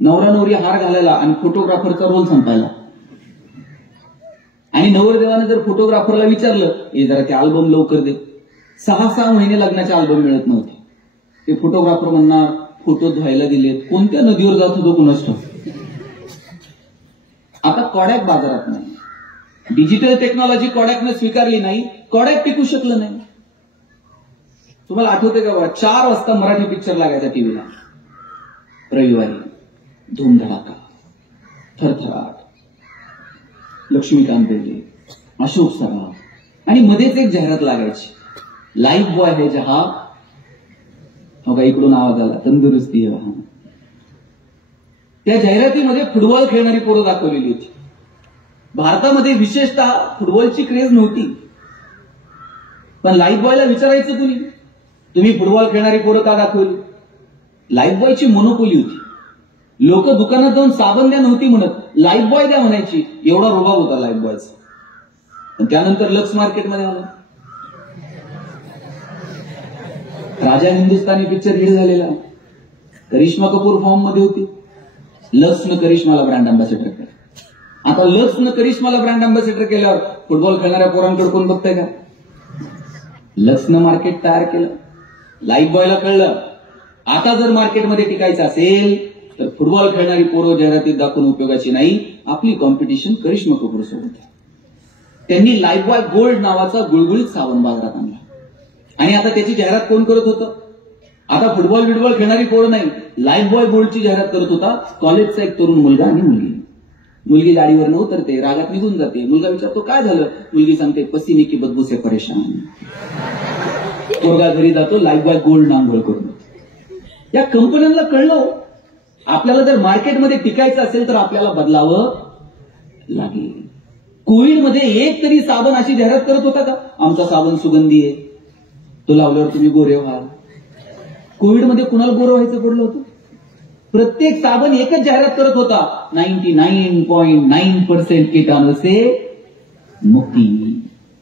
नवरा नवरी हार घालायला आणि फोटोग्राफरचा रोल संपायला. आणि नवरदेवाने जर फोटोग्राफरला विचारलं हे जरा ते अल्बम लवकर दे, 6 महिने लग्नाचे अल्बम मिळत नव्हते. ते फोटोग्राफर म्हणणार फोटो धुवायला दिलेत, कोणत्या नदीवर जात होतो कुणास ठाऊक. आता कॉडॅक बाजारात नाही. डिजिटल टेक्नॉलॉजी कॉडॅकनं स्वीकारली नाही, कॉडॅक टिकू शकलं नाही. तुम्हाला आठवते का बाबा 4 वाजता मराठी पिक्चर लागायचा टीव्हीला रविवारी. धूमधडाका, थरथराट, लक्ष्मीकांत बेर्डे, अशोक सराफ आणि मध्येच एक जाहिरात लागायची, लाईफ बॉय है जहा. बघा इकडून आवाज आला, तंदुरुस्ती है वहां. त्या जाहिरातीमध्ये फुटबॉल खेळणारी पोरं दाखवलेली होती. भारतामध्ये विशेषतः फुटबॉलची क्रेज नव्हती. पण लाईफ बॉयला विचारायचं तुम्ही फुटबॉल खेळणारी पोरं का दाखवली? लाईफ बॉयची मोनोपोली होती. लोक दुकानात जाऊन साबण द्या नव्हती म्हणत, लाईफ बॉय द्या म्हणायची. एवढा रुबाब होता लाईफ बॉयचा. पण त्यानंतर लक्स मार्केटमध्ये आला. राजा हिंदुस्थानी पिक्चर हिट झालेला. करिश्मा कपूर फॉर्म मध्ये होती. लक्सनं करिश्माला ब्रँड अँबॅसेडर केलं. आता लक्सनं करिश्माला ब्रँड अँबॅसेडर केल्यावर फुटबॉल खेळणाऱ्या पोरांकडे कोण बघताय का? लक्सनं मार्केट तयार केलं. लाईफ बॉयला कळलं आता जर मार्केटमध्ये टिकायचं असेल तर फुटबॉल खेळणारी पोरं जाहिरातीत दाखवून उपयोगाची नाही. आपली कॉम्पिटिशन करिश्मा कपूर सोबत. त्यांनी लाईफ बॉय गोल्ड नावाचा गुळगुळीत साबण बाजारात आणला आणि आता त्याची जाहिरात कोण करत होतं? आता फुटबॉल खेळणारी पोरं नाही, लाईफ बॉय गोल्डची जाहिरात करत होता कॉलेजचा एक तरुण मुलगा आणि मुलगी. मुलगी गाडीवर उतरते, रागात निघून जाते. मुलगा विचारतो काय झालं? मुलगी सांगते पसीने की बदबू से परेशान. पोरगा घरी जातो, लाईफ बॉय गोल्ड आंघोळ करून. या कंपन्यांना कळलं आपल्याला जर मार्केटमध्ये टिकायचं असेल तर आपल्याला बदलावं लागेल. कोविडमध्ये एक तरी साबण अशी जाहिरात करत होता का? आमचा साबण सुगंधी आहे, तो लावल्यावर तुम्ही गोरे व्हाल. कोविडमध्ये कुणाला गोरं व्हायचं पडलं होतं? प्रत्येक साबण एकच जाहिरात करत होता, 99.9% कीटाणू से मुक्ती.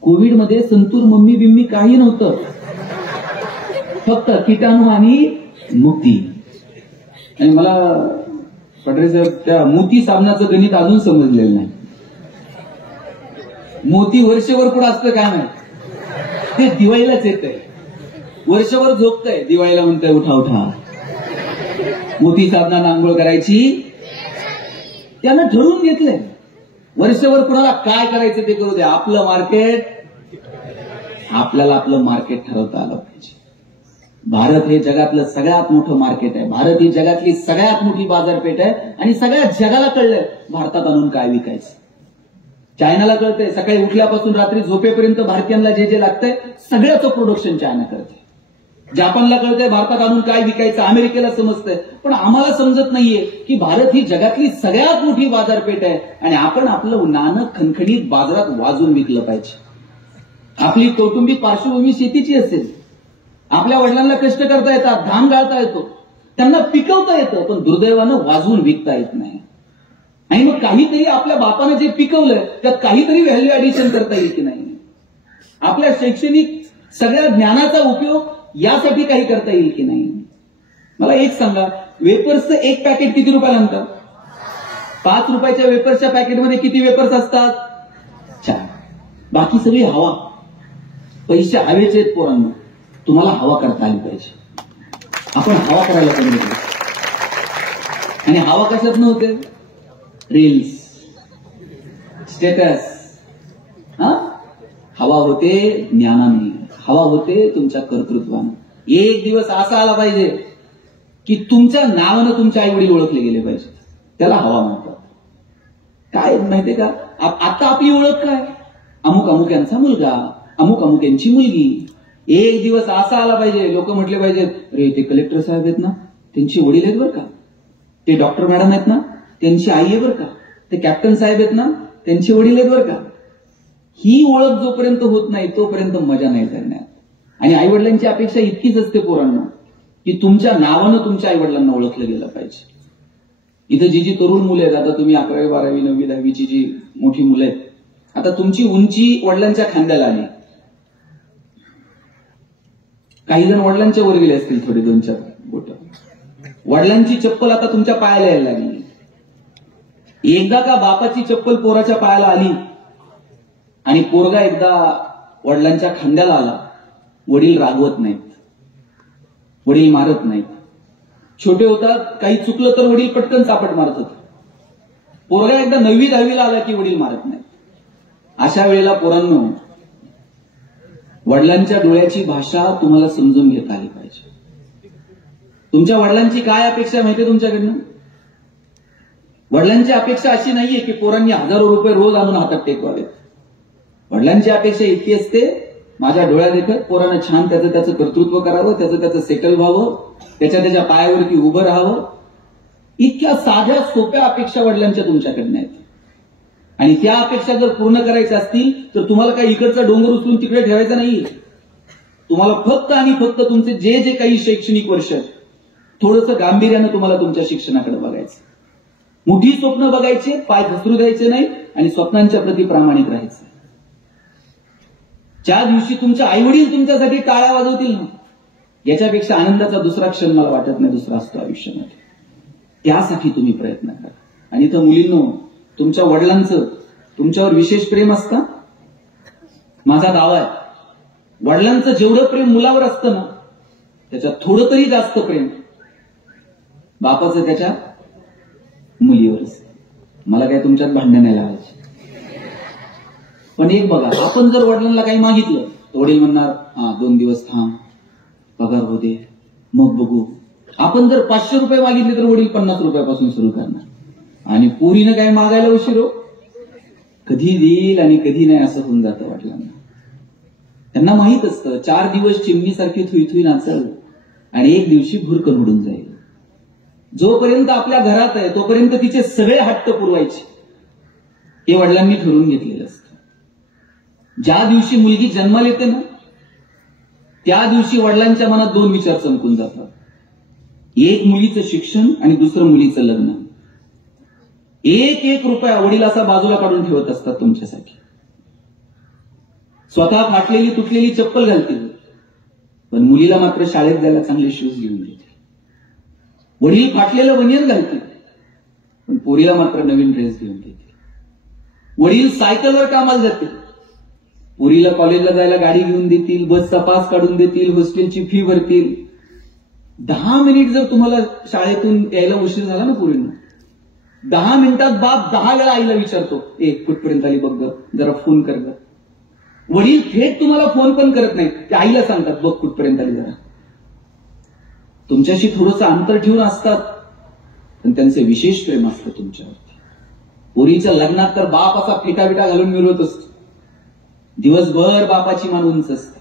कोविडमध्ये संतूर मम्मी बिम्मी काही नव्हतं, फक्त कीटाणू आणि मुक्ती. आणि मला पटरे साहेब त्या मोती साबणाचं गणित अजून समजलेलं नाही. मोती वर्षभर पुढे असतं काय नाही, ते दिवाळीलाच येतंय. वर्षभर झोपतंय, दिवाळीला म्हणतंय उठा उठा मोती साबणानं आंघोळ करायची. त्यानं ठरवून घेतलंय वर्षभर कुणाला काय करायचं ते करू द्या, आपलं मार्केट, आपल्याला आपलं मार्केट ठरवता आलं पाहिजे. भारत हे जगातलं सगळ्यात मोठं मार्केट आहे, भारत ही जगातली सगळ्यात मोठी बाजारपेठ आहे आणि सगळ्या जगाला कळलंय भारतात आणून काय विकायचं. चायनाला कळतंय, सकाळी उठल्यापासून रात्री झोपेपर्यंत भारतीयांना जे जे लागतंय सगळ्याचं प्रोडक्शन चायना करते. जपानला कळतंय भारतात आणून काय विकायचं, अमेरिकेला समजतंय. पण आम्हाला समजत नाहीये की भारत ही जगातली सगळ्यात मोठी बाजारपेठ आहे आणि आपण आपलं नाणं खणखणीत बाजारात वाजून विकलं पाहिजे. आपली कौटुंबिक पार्श्वभूमी शेतीची असेल, आपल्या वडिलांना कष्ट करता येतात, धान गाळता येतो, त्यांना पिकवता येतं, पण दुर्दैवानं वाजवून विकता येत नाही. आणि मग काहीतरी आपल्या बापानं जे पिकवलंय त्यात काहीतरी व्हॅल्यू ऍडिशन करता येईल की नाही, आपल्या शैक्षणिक सगळ्या ज्ञानाचा उपयोग यासाठी काही करता येईल की नाही. मला एक सांगा, वेपर्सचं एक पॅकेट किती रुपयाला आणतात? 5 रुपयाच्या वेपर्सच्या पॅकेटमध्ये किती वेपर्स असतात? 4. बाकी सगळी हवा. पैसे हवेचे आहेत पोरांना, तुम्हाला हवा करता आली पाहिजे. आपण हवा करायला पाहिजे. आणि हवा कशात नव्हते? Reels, status. हवा होते ज्ञानाने, हवा होते तुमच्या कर्तृत्वानं. एक दिवस असा आला पाहिजे की तुमच्या नावानं तुमचे आई वडील ओळखले गेले पाहिजे, त्याला हवा म्हणतात. काय माहितीये का, आता आपली ओळख काय? अमुक अमुक यांचा मुलगा, अमुक अमुक यांची मुलगी. एक दिवस असा आला पाहिजे, लोक म्हटले पाहिजेत, अरे ते कलेक्टर साहेब आहेत ना, त्यांची वडील आहेत बरं का, ते डॉक्टर मॅडम आहेत ना, त्यांची आई आहे बरं का, ते कॅप्टन साहेब आहेत ना, त्यांचे वडील आहेत बरं का. ही ओळख जोपर्यंत होत नाही तोपर्यंत मजा नाही करण्यात. आणि आई वडिलांची अपेक्षा इतकीच असते पोरांना की तुमच्या नावानं तुमच्या आई वडिलांना ओळखलं गेलं पाहिजे. इथं जी तरुण मुलं आहेत, आता तुम्ही 11वी 12वी 9वी 10वीची जी मोठी मुलं आहेत, आता तुमची उंची वडिलांच्या खांद्याला आली. काही जण वडिलांच्या वर गेले असतील थोडे 2-4 बोट. वडिलांची चप्पल आता तुमच्या पायाला यायला लागली. एकदा का बापाची चप्पल पोराच्या पायाला आली आणि पोरगा एकदा वडिलांच्या खांद्याला आला, वडील रागवत नाहीत, वडील मारत नाहीत. छोटे होतात, काही चुकलं तर वडील पटकन चापट मारत होते. पोरगा एकदा 9वी 10वीला आला की वडील मारत नाहीत. अशा वेळेला पोरांनो, वडिलांच्या डोळ्याची भाषा तुम्हाला समजून घेता आली पाहिजे. तुमच्या वडिलांची काय अपेक्षा माहितीये तुमच्याकडनं? वडिलांची अपेक्षा अशी नाहीये की पोरांनी हजारो रुपये रोज आणून हातात टेकवावेत. वडिलांची अपेक्षा इतकी असते, माझ्या डोळ्या देखत पोरांना छान त्याचं कर्तृत्व करावं, त्याचं सेटल व्हावं, त्याच्या पायावरती उभं राहावं. इतक्या साध्या सोप्या अपेक्षा वडिलांच्या तुमच्याकडनं आहेत. आणि त्या अपेक्षा जर पूर्ण करायच्या असतील तर तुम्हाला काही इकडचा डोंगर उचलून तिकडे ठेवायचा नाही. तुम्हाला फक्त आणि फक्त तुमचे जे जे काही शैक्षणिक वर्ष आहेत, थोडंसं गांभीर्यानं तुम्हाला तुमच्या शिक्षणाकडे बघायचं. मोठी स्वप्न बघायची, पाय घसरू द्यायचे नाही आणि स्वप्नांच्या प्रती प्रामाणिक राहायचं. ज्या दिवशी तुमच्या आई वडील तुमच्यासाठी टाळ्या वाजवतील ना, याच्यापेक्षा आनंदाचा दुसरा क्षण मला वाटत नाही दुसरा असतो आयुष्यामध्ये. त्यासाठी तुम्ही प्रयत्न करा. आणि इथं मुलींनो, तुमच्या वडिलांचं तुमच्यावर विशेष प्रेम असतं. माझा दावा आहे, वडिलांचं जेवढं प्रेम मुलावर असतं ना, त्याच्यात थोडं तरी जास्त प्रेम बापाचं त्याच्या मुलीवर असतं. मला काय तुमच्यात भांडण नाही लावायची. पण एक बघा, आपण जर वडिलांना काही मागितलं तर वडील म्हणणार, 2 दिवस थांब, पगार होते मग बघू. आपण जर 500 रुपये मागितले तर वडील 50 रुपयापासून सुरू करणार. आणि पोरीनं काय मागायला उशीर हो, कधी देईल आणि कधी नाही असं होऊन जातं वडिलांना. त्यांना माहित असतं 4 दिवस चिमणीसारखी थुई नाचल आणि एक दिवशी भुरकन उडून जाईल. जोपर्यंत आपल्या घरात आहे तोपर्यंत तिचे सगळे हट्ट पुरवायचे हे वडिलांनी ठरवून घेतलेलं असतं. ज्या दिवशी मुलगी जन्माला येते ना, त्या दिवशी वडिलांच्या मनात 2 विचार चमकून जातात. एक मुलीचं शिक्षण आणि दुसरं मुलीचं लग्न. एक एक रुपया वडील असा बाजूला काढून ठेवत असतात तुमच्यासाठी. स्वतः फाटलेली तुटलेली चप्पल घालतील, पण मुलीला मात्र शाळेत जायला चांगले शूज घेऊन देतील. वडील फाटलेलं बनियन घालतील, पण पोरीला मात्र नवीन ड्रेस घेऊन देतील. वडील सायकलवर कामाला जातील, पोरीला कॉलेजला जायला गाडी घेऊन देतील, बसचा पास काढून देतील, हॉस्टेलची फी भरतील. 10 मिनिट जर तुम्हाला शाळेतून यायला उशीर झाला ना पोरींना, 10 मिनिटात बाप 10 वेळा आईला विचारतो, कुठपर्यंत आली बघ, जरा फोन कर ग. वडील थेट तुम्हाला फोन पण करत नाही, ते आईला सांगतात, बघ कुठपर्यंत आली जरा. तुमच्याशी थोडंसं अंतर ठेवून असतात, पण त्यांचे विशेष प्रेम असतं तुमच्यावरती. पोरीच्या लग्नात तर बाप असा फेटाबिटा घालून मिरवत असतो, दिवसभर बापाची मान उंच असते.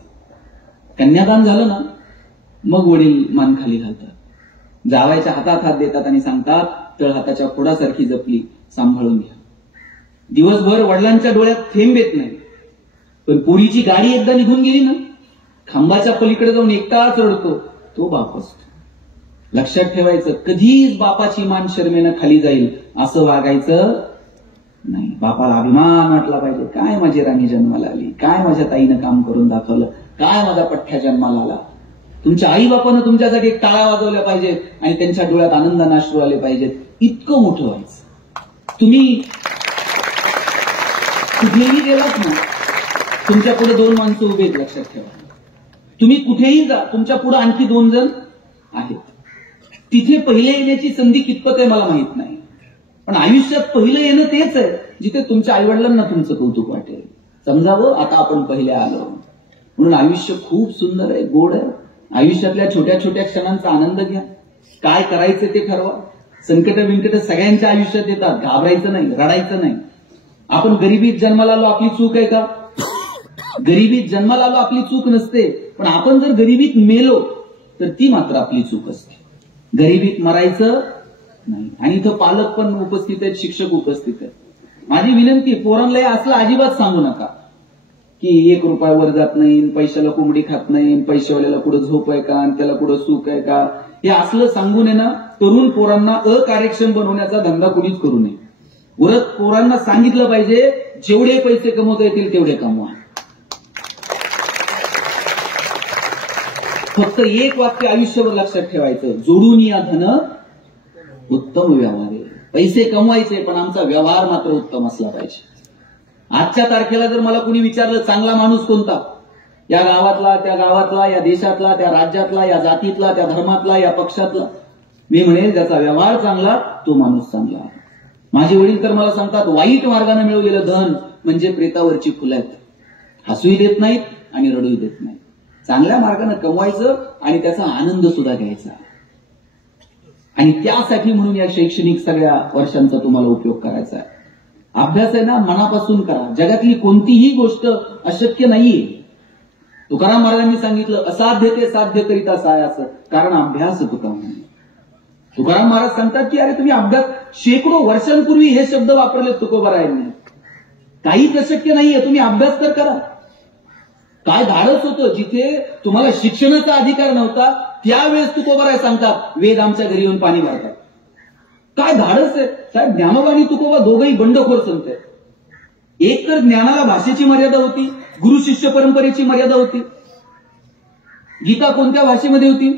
कन्यादान झालं ना, मग वडील मान खाली घालतात, जावयाच्या हातात हात देतात आणि सांगतात, तळहाताच्या फोडासारखी जपली, सांभाळून घ्या. दिवसभर वडिलांच्या डोळ्यात थेंब येत नाही, पण पोरीची गाडी एकदा निघून गेली ना, खांबाच्या पलीकडे जाऊन एकटाच रडतो तो बाप असतो. लक्षात ठेवायचं, कधीच बापाची मान शर्मेनं खाली जाईल असं वागायचं नाही. बापाला अभिमान वाटला पाहिजे, काय माझी राणी जन्माला आली, काय माझ्या ताईनं काम करून दाखवलं, काय माझा पठ्ठ्या जन्माला आला. तुमच्या आई बापानं तुमच्यासाठी टाळ्या वाजवल्या पाहिजेत आणि त्यांच्या डोळ्यात आनंदाने अश्रू आले पाहिजेत. इतकं मोठं व्हायचं. तुम्ही कुठेही गेलात ना, तुमच्या पुढे 2 माणसं उभे आहेत, लक्षात ठेवा. तुम्ही कुठेही जा, तुमच्या पुढे आणखी 2 जण आहेत. तिथे पहिले येण्याची संधी कितपत आहे मला माहित नाही, पण आयुष्यात पहिलं येणं तेच आहे जिथे तुमच्या आईवडिलांना तुमचं कौतुक वाटेल. समजावं, आता आपण पहिले आलो. म्हणून आयुष्य खूप सुंदर आहे, गोड आहे. आयुष्यातल्या छोट्या छोट्या क्षणांचा आनंद घ्या. काय करायचं ते ठरवा. संकट बिंकट सगळ्यांच्या आयुष्यात येतात, घाबरायचं नाही, रडायचं नाही. आपण गरिबीत जन्माला आलो आपली चूक आहे का? गरिबीत जन्माला आलो आपली चूक नसते, पण आपण जर गरिबीत मेलो तर ती मात्र आपली चूक असते. गरिबीत मरायचं नाही. आणि इथं पालक पण उपस्थित आहेत, शिक्षक उपस्थित आहेत. माझी विनंती, पोरांना असलं अजिबात सांगू नका की 1 रुपया वर जात नाही, पैशाला कोंबडी खात नाही, पैशावाल्याला कुठं झोप आहे का, आणि त्याला कुठं सुख आहे का, हे असलं सांगून आहे ना, तरुण पोरांना अकार्यक्षम बनवण्याचा धंदा कुणीच करू नये. उलट पोरांना सांगितलं पाहिजे, जेवढे पैसे कमवता येतील तेवढे कमवा. फक्त एक वाक्य आयुष्यभर लक्षात ठेवायचं, जोडून या धन उत्तम व्यवहार आहे. पैसे कमवायचे, पण आमचा व्यवहार मात्र उत्तम असला पाहिजे. आजच्या तारखेला जर मला कुणी विचारलं चांगला माणूस कोणता, या गावातला, त्या गावातला, या देशातला, त्या राज्यातला, या जातीतला, त्या धर्मातला, या पक्षातला, मी म्हणेल ज्याचा व्यवहार चांगला तो माणूस चांगला. माझे वडील तर मला सांगतात, वाईट मार्गाने मिळवलेलं धन म्हणजे प्रेतावरची फुलं आहेत. हसूही देत नाहीत आणि रडूही देत नाहीत. चांगल्या मार्गाने कमवायचं आणि त्याचा आनंद सुद्धा घ्यायचा. आणि त्यासाठी म्हणून या शैक्षणिक सगळ्या वर्षांचा तुम्हाला उपयोग करायचा आहे. अभ्यास आहे ना, मनापासून करा. जगातली कोणतीही गोष्ट अशक्य नाहीये. तुकाराम महाराजांनी सांगितलं, असाध्य ते साध्य करिता सायास, कारण अभ्यास तुका म्हणे. तुकाराम महाराज सांगतात की अरे तुम्ही अभ्यास, शेकडो वर्षांपूर्वी हे शब्द वापरले तुकोबारायांनी. काहीच अशक्य नाहीये, तुम्ही अभ्यास तर करा. काय धाडस होतं, जिथे तुम्हाला शिक्षणाचा अधिकार नव्हता त्यावेळेस तुकोबाराय सांगतात, वेद आमच्या घरी येऊन पाणी भरतात. काय धाडस आहे साहेब. ज्ञानोबा आणि तुकोबा दोघंही बंडखोर संत आहेत. एक तर ज्ञानाला भाषेची मर्यादा होती, गुरु शिष्य परंपरेची मर्यादा होती. गीता कोणत्या भाषेमध्ये होती?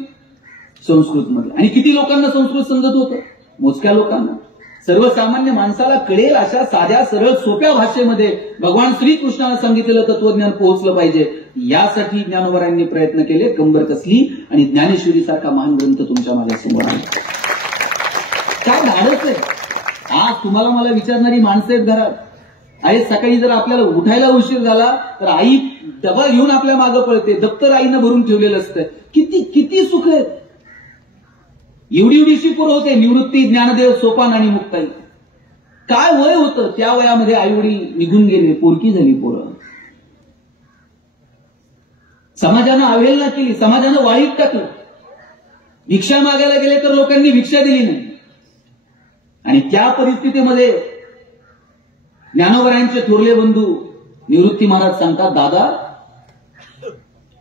संस्कृतमध्ये. आणि किती लोकांना संस्कृत समजत होतं? मोजक्या लोकांना. सर्वसामान्य माणसाला कळेल अशा साध्या सरळ सोप्या भाषेमध्ये भगवान श्रीकृष्णानं सांगितलेलं तत्वज्ञान पोहोचलं पाहिजे, यासाठी ज्ञानोबारायांनी प्रयत्न केले. कंबर कसली आणि ज्ञानेश्वरीसारखा महान ग्रंथ तुमच्या माझ्यासमोर आहे. काय धाडस आहे. आज तुम्हाला मला विचारणारी माणसं आहेत घरात. अरे सकाळी जर आपल्याला उठायला उशीर झाला तर आई डबा घेऊन आपल्या मागं पळते, दप्तर आईनं भरून ठेवलेलं असतं. किती किती सुख आहेत. एवढी एवढीशी पोरं होते, निवृत्ती, ज्ञानदेव, सोपान आणि मुक्ताई. काय वय होतं, त्या वयामध्ये आईवडील निघून गेले, पोरकी झाली पोरं. समाजानं अवहेलना केली, समाजानं वाळीत टाकलं. भिक्षा मागायला गेले तर लोकांनी भिक्षा दिली नाही. आणि त्या परिस्थितीमध्ये ज्ञानोबारायांचे थोरले बंधू निवृत्ती महाराज सांगतात, दादा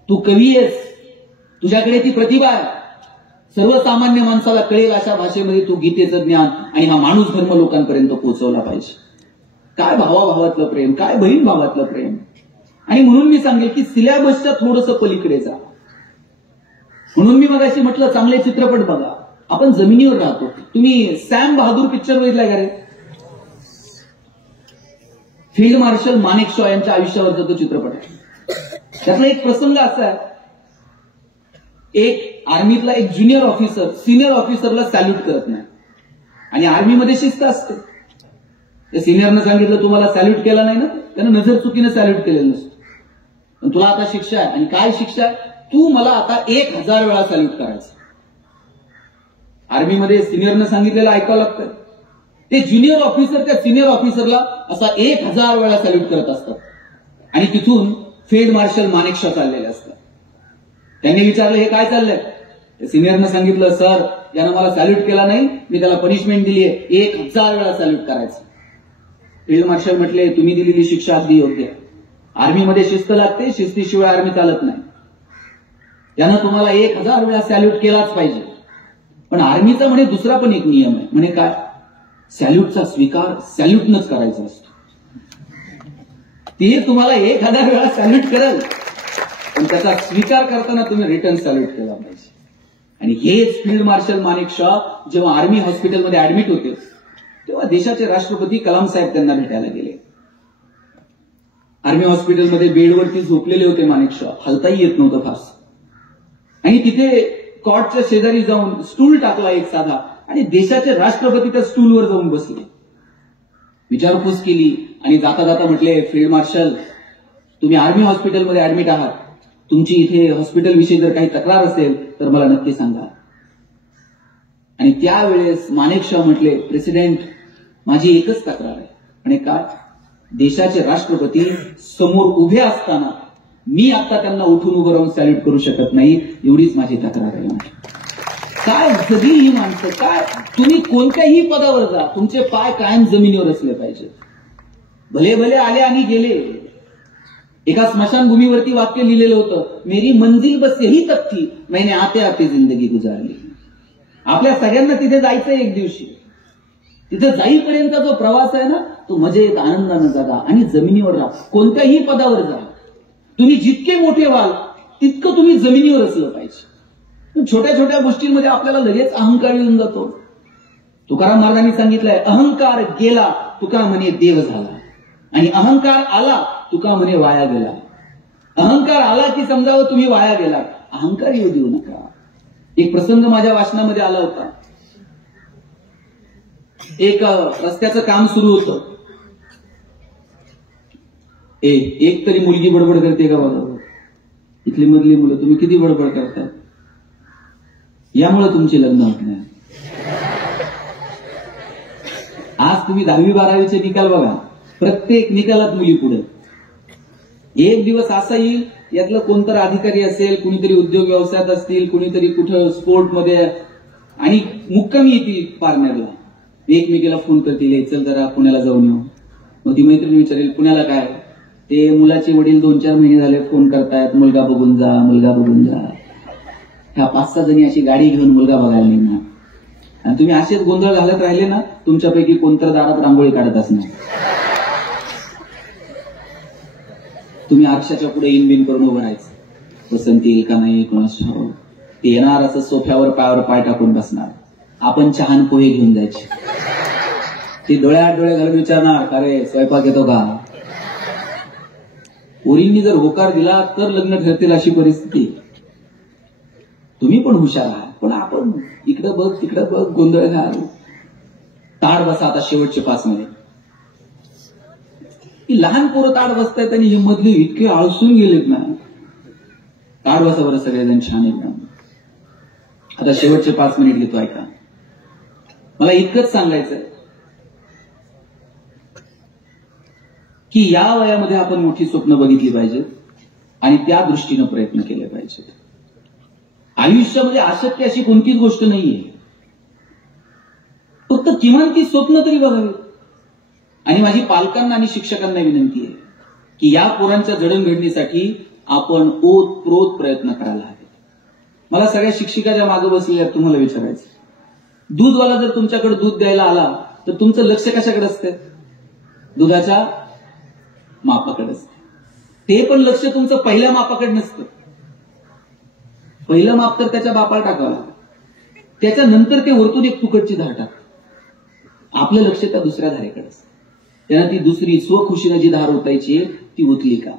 तू कवी आहेस, तुझ्याकडे ती प्रतिभा आहे, सर्वसामान्य माणसाला कळेल अशा भाषेमध्ये तू गीतेचं ज्ञान आणि हा माणूस धर्म लोकांपर्यंत पोहोचवला पाहिजे. काय भावाभावातलं प्रेम, काय बहीण भावातलं प्रेम. आणि म्हणून मी सांगेल की सिलेबसच्या थोडंसं पलीकडे जा. म्हणून मी मगाशी म्हटलं चांगले चित्रपट बघा. आपण जमिनीवर राहतो. तुम्ही सॅम बहादूर पिक्चर बघितलाय का रे? फील्ड मार्शल मानेकशॉ यांच्या आयुष्यावरचा तो चित्रपट आहे. त्यातला एक प्रसंग असा आहे, एक आर्मीतला एक ज्युनियर ऑफिसर सिनियर ऑफिसरला सॅल्यूट करत नाही आणि आर्मीमध्ये शिस्त असते. त्या सिनियरनं सांगितलं तुम्हाला सॅल्यूट केला नाही ना, त्यानं नजर चुकीनं सॅल्यूट केलेलं नसतं. पण तुला आता शिक्षा आहे. आणि काय शिक्षा आहे? तू मला आता 1000 वेळा सॅल्यूट करायचं. आर्मीमध्ये सिनियरनं सांगितलेलं ऐकावं लागतं. ते ज्युनियर ऑफिसर त्या सिनियर ऑफिसरला असा 1000 वेळा सॅल्यूट करत असतात. आणि तिथून फील्ड मार्शल मानेकशॉ चाललेले असतात. त्यांनी विचारलं हे काय चाललंय? सिनियरनं सांगितलं सर यानं मला सॅल्यूट केला नाही, मी त्याला पनिशमेंट दिली आहे, 1000 वेळा सॅल्यूट करायचं. फील्ड मार्शल म्हटले तुम्ही दिलेली शिक्षा अगदी योग्य आहे. आर्मीमध्ये शिस्त लागते, शिस्तीशिवाय आर्मी चालत नाही. यानं तुम्हाला 1000 वेळा सॅल्यूट केलाच पाहिजे. पण आर्मीचा म्हणे दुसरा पण एक नियम आहे. म्हणे काय? सॅल्यूटचा स्वीकार सॅल्यूटनच करायचा असतो. ते तुम्हाला 1000 वेळा सॅल्यूट करेल, पण त्याचा स्वीकार करताना तुम्ही रिटर्न सॅल्यूट केला पाहिजे. आणि हेच फील्ड मार्शल मानेकशॉ जेव्हा आर्मी हॉस्पिटलमध्ये ऍडमिट होते तेव्हा देशाचे राष्ट्रपती कलाम साहेब त्यांना भेटायला गेले. आर्मी हॉस्पिटलमध्ये बेडवरती झोपलेले होते मानेकशॉ, हलताही येत नव्हतं फारसं. आणि तिथे कॉटच्या शेजारी जाऊन स्टूल टाकला एक साधा आणि देशाचे राष्ट्रपती त्या स्टूलवर जाऊन बसले. विचारपूस केली आणि जाता जाता म्हटले फील्ड मार्शल तुम्ही आर्मी हॉस्पिटलमध्ये ऍडमिट आहात, तुमची इथे हॉस्पिटलविषयी जर काही तक्रार असेल तर मला नक्की सांगा. आणि त्यावेळेस मानेकशॉ म्हटले प्रेसिडेंट माझी एकच तक्रार आहे. आणि काय? देशाचे राष्ट्रपती समोर उभे असताना मी आता त्यांना उठून उभं राहून सॅल्यूट करू शकत नाही, एवढीच माझी तक्रार आहे. काय जगी ही माणसं, काय तुम्ही कोणत्याही पदावर जा, तुमचे पाय कायम जमिनीवर असले पाहिजेत. भले भले आले आणि गेले. एका स्मशानभूमीवरती वाक्य लिहिलेलं होतं, मेरी मंजिल बस यही तक थी, मैंने आते आते जिंदगी गुजारली. आपल्या सगळ्यांना तिथे जायचंय एक दिवशी. तिथे जाईपर्यंतचा जो प्रवास आहे ना तो मजेत आनंदानं जगा आणि जमिनीवर राहा. कोणत्याही पदावर जा, तुम्ही जितके मोठे व्हाल तितकं तुम्ही जमिनीवर असलं पाहिजे. छोट्या छोट्या गोष्टींमध्ये आपल्याला लगेच अहंकार येऊन जातो. तुकाराम महाराजांनी सांगितलंय अहंकार गेला तुका म्हणे देव झाला, आणि अहंकार आला तुका म्हणे वाया गेला. अहंकार आला की समजावं तुम्ही वाया गेला. अहंकार येऊ देऊ नका. एक प्रसंग माझ्या वाचनामध्ये आला होता. एक रस्त्याचं काम सुरू होतं. एक तरी मुलगी बडबड करते का बघा. इथली मधली मुलं तुम्ही किती बडबड करतात, यामुळे तुमचे लग्न होत नाही. आज तुम्ही 10वी 12वीचे निकाल बघा, प्रत्येक निकालात मुली पुढे. एक दिवस असा येईल यातलं कोणतरी अधिकारी असेल, कुणीतरी उद्योग व्यवसायात असतील, कुणीतरी कुठं स्पोर्टमध्ये, आणि मुक्कामी येतील पार्टनरला. एकमेकीला फोन करतील चल जरा पुण्याला जाऊन येऊ. मग ती मैत्रिणी विचारेल पुण्याला काय? ते मुलाचे वडील 2-4 महिने झाले फोन करतायत मुलगा बघून जा, मुलगा बघून जा. ह्या 5-6 जणी अशी गाडी घेऊन मुलगा बघायला निघणार. आणि तुम्ही असेच गोंधळ घालत राहिले ना, तुमच्यापैकी कोणतर दारात रांगोळी काढत असणार. तुम्ही आरशाच्या पुढे इनबिन करून उभं राहायचं, पसंती येईल का नाही कोणाच ठाऊक. ते येणार असं सोफ्यावर पायावर पाय टाकून बसणार. आपण चहान पोहे घेऊन जायचे. ती डोळ्यात डोळे घालून विचारणार अरे स्वयंपाक येतो का. पोरींनी जर होकार दिला तर लग्न ठरतील अशी परिस्थिती. तुम्ही पण हुशार आहात, पण आपण इकडं बघ तिकडं बघ गोंधळ घाल. ताड बसा आता शेवटचे 5 महिने. ही लहान पोरं ताड बसतायत आणि हे मधले इतके आळसून गेलेत ना. ताड बसा बरं सगळेजण छान एकदम. आता शेवटचे 5 मिनिट घेतो ऐका. मला इतकंच सांगायचंय की या वयामध्ये आपण मोठी स्वप्न बघितली पाहिजेत आणि त्या दृष्टीनं प्रयत्न केले पाहिजेत. आयुष्यामध्ये अशक्य अशी कोणतीच गोष्ट नाहीये. फक्त किमान ती स्वप्न तरी बघावी. आणि माझी पालकांना आणि शिक्षकांना विनंती आहे की या पोरांच्या जडणघडणीसाठी आपण ओतप्रोत प्रयत्न करायला हवे. मला सगळ्या शिक्षिका ज्या मागे बसलेल्या तुम्हाला विचारायचं, दूधवाला जर तुमच्याकडे दूध द्यायला आला तर तुमचं लक्ष कशाकडे असते? दुधाच्या मापाकडे असते. ते पण लक्ष तुमचं पहिल्या मापाकडे नसतं. पहिलं माप तर त्याच्या बापाला टाकावं लागतं, त्याच्यानंतर ते वरतून एक तुकडची धार टाकतं. आपलं लक्ष त्या दुसऱ्या धारेकडे असतं. त्यांना ती दुसरी स्वखुशीनं जी धार ओतायची ती ओतली का?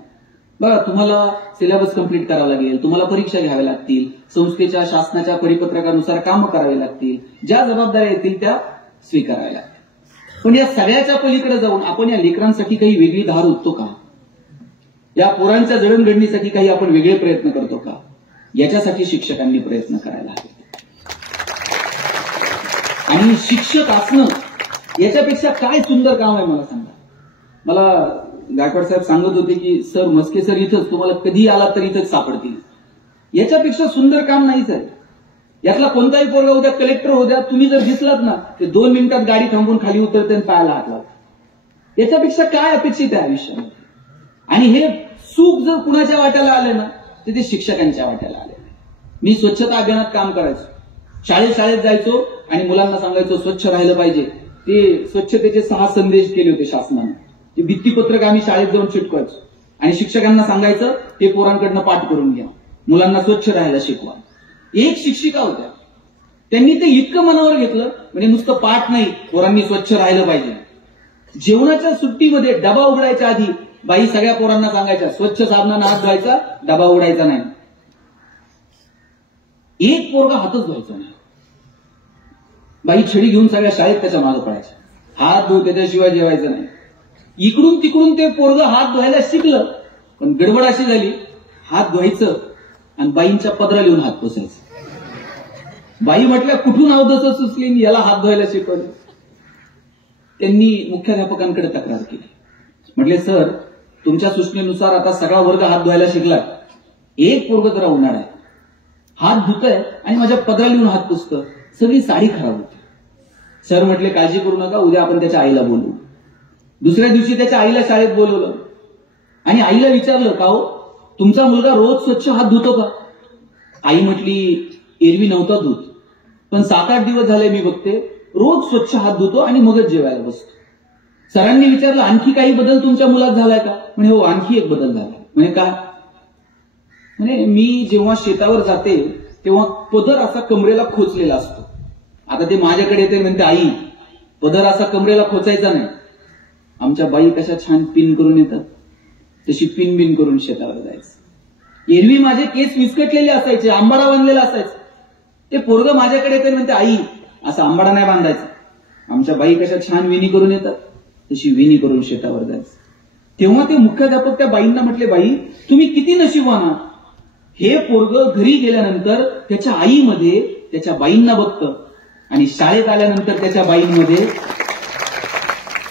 बघा, तुम्हाला सिलेबस कंप्लीट करावा लागेल, तुम्हाला परीक्षा घ्याव्या लागतील, संस्थेच्या शासनाच्या परिपत्रकानुसार कामं करावी लागतील, ज्या जबाबदाऱ्या येतील त्या स्वीकाराव्या लागतील. पण या सगळ्याच्या पलीकडे जाऊन आपण या लेकरांसाठी काही वेगळी धार ओततो का? या पोरांच्या जडणघडणीसाठी काही आपण वेगळे प्रयत्न करतो का? याच्यासाठी शिक्षकांनी प्रयत्न करायला हवे. आणि शिक्षक असणं याच्यापेक्षा काय सुंदर काम आहे मला सांगा. मला गायकवाड साहेब सांगत होते की सर, मस्के सर इथंच, तुम्हाला कधी आला तर इथंच सापडतील. याच्यापेक्षा सुंदर काम नाहीच आहे. यातला कोणताही पोरगा उद्या कलेक्टर हो द्या, तुम्ही जर दिसलात ना ते 2 मिनिटात गाडी थांबून खाली उतरते आणि पायाला हात लावते. याच्यापेक्षा काय अपेक्षित आहे आयुष्यामध्ये? आणि हे सुख जर कुणाच्या वाट्याला आलं ना तर ते शिक्षकांच्या वाट्याला आले. मी स्वच्छता अभियानात काम करायचो, शाळेत जायचो आणि मुलांना सांगायचो स्वच्छ राहिलं पाहिजे. ते स्वच्छतेचे 6 संदेश केले होते शासनाने. ते भित्तीपत्रक आम्ही शाळेत जाऊन चिटकवायचो आणि शिक्षकांना सांगायचं ते पोरांकडनं पाठ करून घ्या, मुलांना स्वच्छ राहायला शिकवा. एक शिक्षिका होत्या, त्यांनी ते इतकं मनावर घेतलं, म्हणजे नुसतं पाठ नाही, पोरांनी स्वच्छ राहिलं पाहिजे. जेवणाच्या सुट्टीमध्ये डबा उघडायच्या आधी बाई सगळ्या पोरांना सांगायच्या स्वच्छ साबणानं हात धुवायचा, डबा उघडायचा नाही. एक पोरगा हातच धुवायचा नाही. बाई छडी घेऊन सगळ्या शाळेत त्याच्या मागे पडायच्या, हात धुवू त्याच्याशिवाय जेवायचं नाही. इकडून तिकडून ते पोरगं हात धुवायला शिकलं, पण गडबड अशी झाली, हात धुवायचं आणि बाईंच्या पदरा लिहून हात पुसायचं. बाई म्हटल्या कुठून अवधस सुचली, याला हात धुवायला शिकवलं. त्यांनी मुख्याध्यापकांकडे तक्रार केली. म्हटले सर, तुमच्या सूचनेनुसार आता सगळा वर्ग हात धुवायला शिकला, एक पोरग जरा उन्हाळ आहे, हात धुतय आणि माझ्या पदरा लिहून हात पुसतं, सगळी साडी खराब होती. सर म्हटले काळजी करू नका, उद्या आपण त्याच्या आईला बोलवू. दुसऱ्या दिवशी त्याच्या आईला शाळेत बोलवलं आणि आईला विचारलं, का हो तुमचा मुलगा रोज स्वच्छ हात धुतो का? आई म्हटली एरवी नव्हता धुत, पण 7-8 दिवस झाले मी बघते रोज स्वच्छ हात धुतो आणि मगच जेवायला बसतो. सरांनी विचारलं आणखी काही बदल तुमच्या मुलात झालाय का? म्हणे हो, आणखी एक बदल झाला. म्हणे काय? म्हणे मी जेव्हा शेतावर जाते तेव्हा पदर असा कमरेला खोचलेला असतो. आता ते माझ्याकडे येते, म्हणते आई पदर असा कमरेला खोचायचा नाही. आमच्या बाई कशा छान पिन करून येतात, तशी पिन बिन करून शेतावर जायचं. एरवी माझे केस विस्कटलेले असायचे, आंबाडा बांधलेला असायचा. ते पोरगं माझ्याकडे येते, म्हणते आई असा आंबाडा नाही बांधायचा. आमच्या बाई कशा छान विणी करून येतात, तशी विणी करून शेतावर जायचं. तेव्हा ते मुख्याध्यापक त्या बाईंना म्हटले, बाई तुम्ही किती नशीबवान आहात. हे पोरगं घरी गेल्यानंतर त्याच्या आईमध्ये त्याच्या बाईंना बघतं आणि शाळेत आल्यानंतर त्याच्या बाईंमध्ये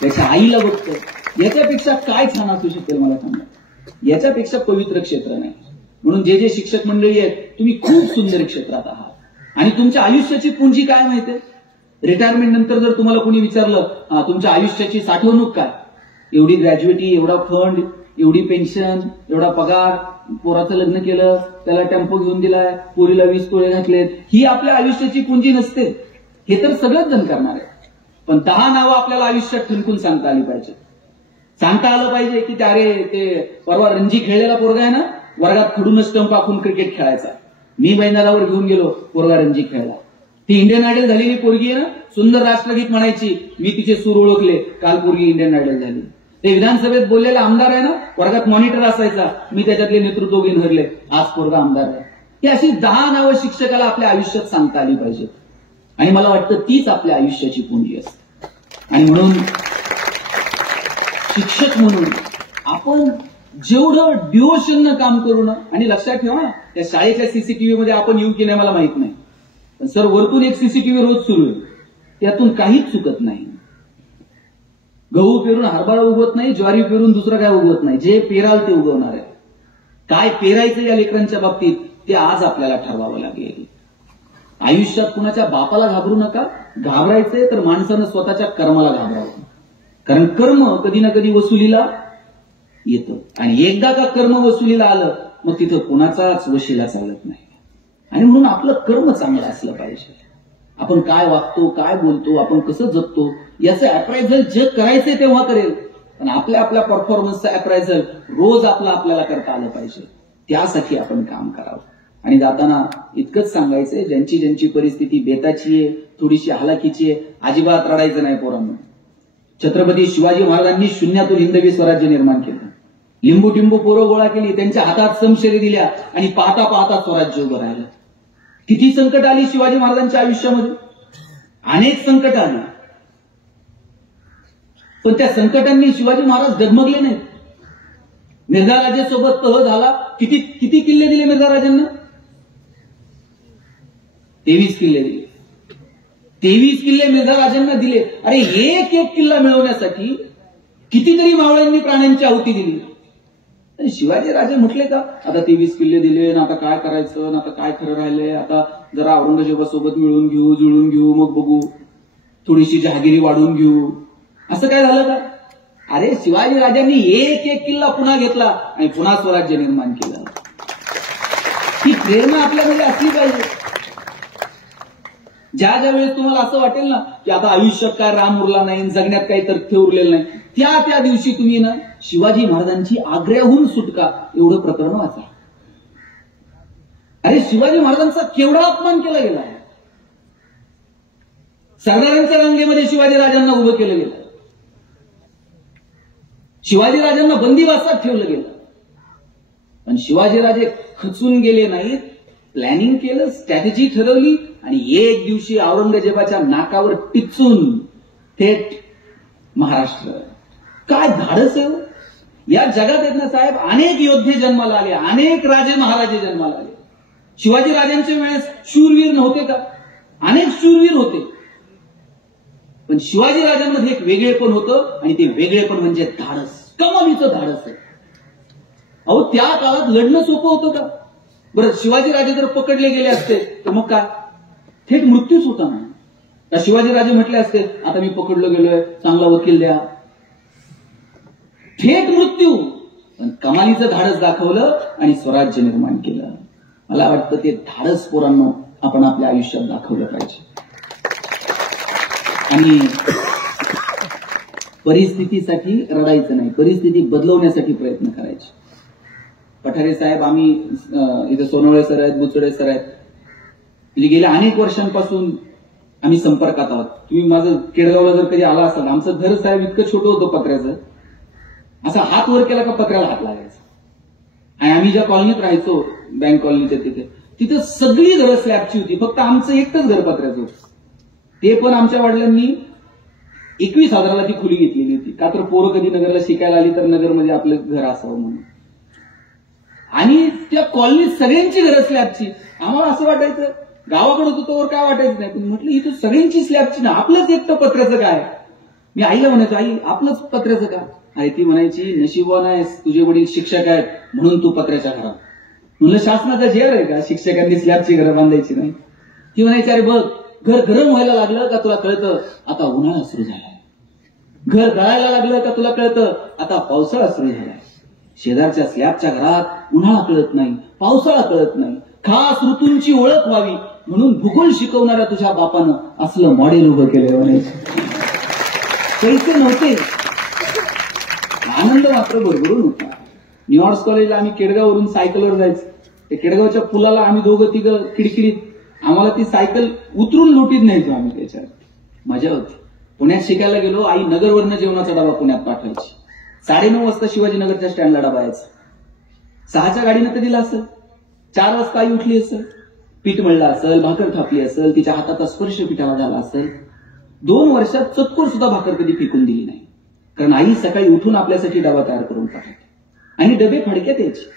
त्याच्या आईला बघतं. याच्यापेक्षा काय छान असू शकेल मला सांगा? याच्यापेक्षा पवित्र क्षेत्र नाही. म्हणून जे शिक्षक मंडळी आहेत, तुम्ही खूप सुंदर क्षेत्रात आहात आणि तुमच्या आयुष्याची पुंजी काय माहितीये? रिटायरमेंट नंतर जर तुम्हाला कोणी विचारलं तुमच्या आयुष्याची साठवणूक काय, एवढी ग्रॅज्युएटी, एवढा फंड, एवढी पेन्शन, एवढा पगार, पोराचं लग्न केलं, त्याला टेम्पो घेऊन दिलाय, पोरीला 20 तोळे घातलेत, ही आपल्या आयुष्याची पुंजी नसते. हे तर सगळंच जण करणार आहे. पण 10 नावं आपल्याला आयुष्यात ठणकून सांगता आली पाहिजे. सांगता आलं पाहिजे की अरे ते परवा रणजी खेळलेला पोरगा आहे ना, वर्गात खडून स्टंप आखून क्रिकेट खेळायचा, मी मैदानावर घेऊन गेलो, पोरगा रणजी खेळला. ती इंडियन आयडल झालेली पोरगी आहे ना, सुंदर राष्ट्रगीत म्हणायची, मी तिचे सूर ओळखले, काल पोरगी इंडियन आयडल झाली. ते विधानसभेत बोललेला आमदार आहे ना, वर्गात मॉनिटर असायचा, मी त्याच्यातले नेतृत्व घेऊन हरले, आज पोरगा आमदार आहे. ही अशी 10 नावं शिक्षकाला आपल्या आयुष्यात सांगता आली पाहिजेत. आणि मला वाटतं तीच आपल्या आयुष्याची पुंजी असते. आणि म्हणून शिक्षक म्हणून आपण जेवढं डिवोशननं काम करू ना, आणि लक्षात ठेवा त्या शाळेच्या सीसीटीव्ही मध्ये आपण येऊ की नाही मला माहित नाही, पण सर वरतून एक सीसीटीव्ही रोज सुरू आहे, त्यातून काहीच चुकत नाही. गहू पेरून हरभरा उगवत नाही, ज्वारी पेरून दुसरं काय उगवत नाही, जे पेराल ते उगवणार आहे. काय पेरायचं या लेकरांच्या बाबतीत ते आज आपल्याला ठरवावं लागेल. आयुष्यात कुणाच्या बापाला घाबरू नका, घाबरायचंय तर माणसानं स्वतःच्या कर्माला घाबरावं. कारण कर्म कधी ना कधी वसुलीला येतं आणि एकदा का कर्म वसुलीला आलं मग तिथं कुणाचाच वशिला चालत नाही. आणि म्हणून आपलं कर्म चांगलं असलं पाहिजे. आपण काय वागतो, काय बोलतो, आपण कसं जगतो याचं अप्रायझल जग करायचंय तेव्हा करेल, पण आपल्या आपल्या परफॉर्मन्सचं अप्रायझल रोज आपल्याला करता आलं पाहिजे. त्यासाठी आपण काम करावं. आणि जाताना इतकंच सांगायचंय, ज्यांची ज्यांची परिस्थिती बेताची आहे, थोडीशी हालाकीची आहे, अजिबात रडायचं नाही पोरांनो. छत्रपती शिवाजी महाराजांनी शून्यातून हिंदवी स्वराज्य निर्माण केलं. लिंबू टिंबू पोरं गोळा केली, त्यांच्या हातात समशेरी दिल्या आणि पाहता पाहता स्वराज्य उभं राहिलं. किती संकट आली शिवाजी महाराजांच्या आयुष्यामध्ये, अनेक संकट आली, पण त्या संकटांनी शिवाजी महाराज डगमगले नाहीत. मिर्झा राजेसोबत तह झाला. किती किल्ले दिले मिर्झा राजांना? 23 किल्ले दिले. 23 किल्ले मिर्झा राजांना दिले. अरे एक एक किल्ला मिळवण्यासाठी कितीतरी मावळ्यांनी प्राण्यांची आहुती दिली. आणि शिवाजी राजे म्हटले का आता 23 किल्ले दिले ना, आता काय करायचं ना, आता काय खरं राहिलंय, आता जरा औरंगजेबासोबत मिळून घेऊ, जुळून घेऊ, मग बघू, थोडीशी जहागिरी वाढवून घेऊ, असं काय झालं का? अरे शिवाजी राजांनी एक एक किल्ला पुन्हा घेतला आणि पुन्हा स्वराज्य निर्माण केलं. ही प्रेरणा आपल्यामध्ये असली पाहिजे. ज्या ज्या वेळेस तुम्हाला असं वाटेल ना की आता आयुष्यात काय राम उरला नाही, जगण्यात काही तथ्य उरलेलं नाही, त्या दिवशी तुम्ही ना शिवाजी महाराजांची आग्र्याहून सुटका एवढं प्रकरण वाचा. अरे शिवाजी महाराजांचा केवढा अपमान केला गेला. सरदारांच्या रांगेमध्ये शिवाजी राजांना उभं केलं गेलं. शिवाजी राजांना बंदिवासात ठेवलं गेलं. पण शिवाजीराजे खचून गेले नाहीत. प्लॅनिंग केलं, स्ट्रॅटेजी ठरवली आणि एक दिवशी औरंगजेबाच्या नाकावर टिचून थेट महाराष्ट्र. काय धाडस आहे. या जगात आहेत ना साहेब, अनेक योद्धे जन्माला आले, अनेक राजे महाराजे जन्माला आले. शिवाजी राजांच्या वेळेस शूरवीर नव्हते का? अनेक शूरवीर होते, पण शिवाजी राजांमध्ये एक वेगळेपण होतं आणि ते वेगळेपण म्हणजे धाडस, कमालीचं धाडस आहे. अहो त्या काळात लढणं सोपं होतं का? बरं शिवाजी राजे जर पकडले गेले असते तर मग काय थेट मृत्यूच होता ना. तर शिवाजी राजे म्हटले असते आता मी पकडलो गेलोय, चांगला वकील द्या, थेट मृत्यू. पण कमालीचं धाडस दाखवलं आणि स्वराज्य निर्माण केलं. मला वाटतं ते धाडस पोरांनो आपण आपल्या आयुष्यात दाखवलं पाहिजे. आणि परिस्थितीसाठी रडायचं नाही, परिस्थिती बदलवण्यासाठी प्रयत्न करायचे. पठारे साहेब, आम्ही इथे सोनवळे सर आहेत, बुचडे सर आहेत, गेल्या अनेक वर्षांपासून आम्ही संपर्कात आहोत. तुम्ही माझं केडगावला जर कधी आला असाल, आमचं घर साहेब इतकं छोटं होतं पत्र्याचं, असा हात वर केला का पत्र्याला हात लागायचा. आणि आम्ही ज्या कॉलनीत राहायचो, बँक कॉलनीच्या तिथं सगळी घरं स्लॅबची होती, फक्त आमचं एकच घर पत्र्याचं होतं. ते पण आमच्या वडिलांनी 21,000ला ती खोली घेतलेली होती, का तर पोरं कधी नगरला शिकायला आली तर नगरमध्ये आपलं घर असावं म्हणून. आणि त्या कॉलनीत सगळ्यांची घरं स्लॅबची. आम्हाला असं वाटायचं, गावाकडे होतो तोवर काय वाटायचं नाही, पण म्हटलं इथं सगळ्यांची स्लॅबची ना, आपलंच एकटं पत्र्याचं काय. मी आईला म्हणायचो, आई आपलंच पत्र्याचं का? आई ती म्हणायची नशिबवान आहेस, तुझे वडील शिक्षक आहेत म्हणून तू पत्र्याच्या घरात. म्हणलं शासनाचा झेर आहे का शिक्षकांनी स्लॅबची घरं बांधायची नाही? ती म्हणायची अरे बघ घर गरम व्हायला लागलं का तुला कळतं आता उन्हाळा सुरू झालाय, घर गळायला लागलं का तुला कळतं आता पावसाळा सुरू झालाय. शेजारच्या स्लॅबच्या घरात उन्हाळा कळत नाही, पावसाळा कळत नाही, खास ऋतूंची ओळख व्हावी म्हणून भूगोल शिकवणाऱ्या तुझ्या बापानं असलं मॉडेल उभं केलं. म्हणायचं पैसे नव्हते, आनंद मात्र भरभरून होता. न्यूयॉर्क कॉलेजला आम्ही केडगाववरून सायकलवर जायचं. त्या केडगावच्या पुलाला आम्ही दोघं तिघं किडकिडीत, आम्हाला ती सायकल उतरून लोटीत न्यायचो आम्ही. त्याच्यात मजा होती. पुण्यात शिकायला गेलो, आई नगरवरनं जेवणाचा डबा पुण्यात पाठवायची. 9:30 वाजता शिवाजीनगरच्या स्टँडला डबा यायचा. 6च्या गाडीनं कधी दिला असेल, 4 वाजता आई उठली असेल, पीठ मळलं असेल, भाकर थापली असेल, तिच्या हाताचा स्पर्श पिठाला झाला असेल. 2 वर्षात चतकोर सुद्धा भाकर कधी फेकून दिली नाही, कारण आई सकाळी उठून आपल्यासाठी डबा तयार करून पाठवायची. आणि डबे फडक्यात यायचे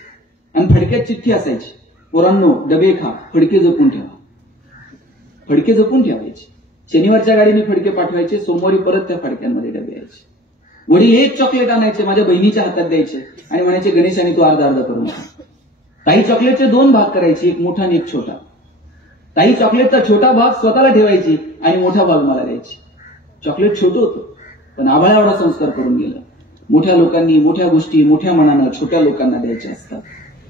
आणि फडक्यात चिठ्ठी असायची, पोरांनो डबे खा, फडके जपून ठेवा. फडके जपून ठेवायचे. शनिवारच्या गाडीने फडके पाठवायचे, सोमवारी परत त्या फडक्यांमध्ये डबे यायचे. वडील एक चॉकलेट आणायचे, माझ्या बहिणीच्या हातात द्यायचे आणि म्हणायचे गणेश आणि तू अर्धा अर्धा करून खा. ताई चॉकलेटचे 2 भाग करायची, एक मोठा आणि एक छोटा. ताई चॉकलेटचा छोटा भाग स्वतःला ठेवायची आणि मोठा भाग मला द्यायची. चॉकलेट छोटं होतं, पण आभाळा एवढा संस्कार करून गेला. मोठ्या लोकांनी मोठ्या गोष्टी मोठ्या मनानं छोट्या लोकांना द्यायच्या असतात.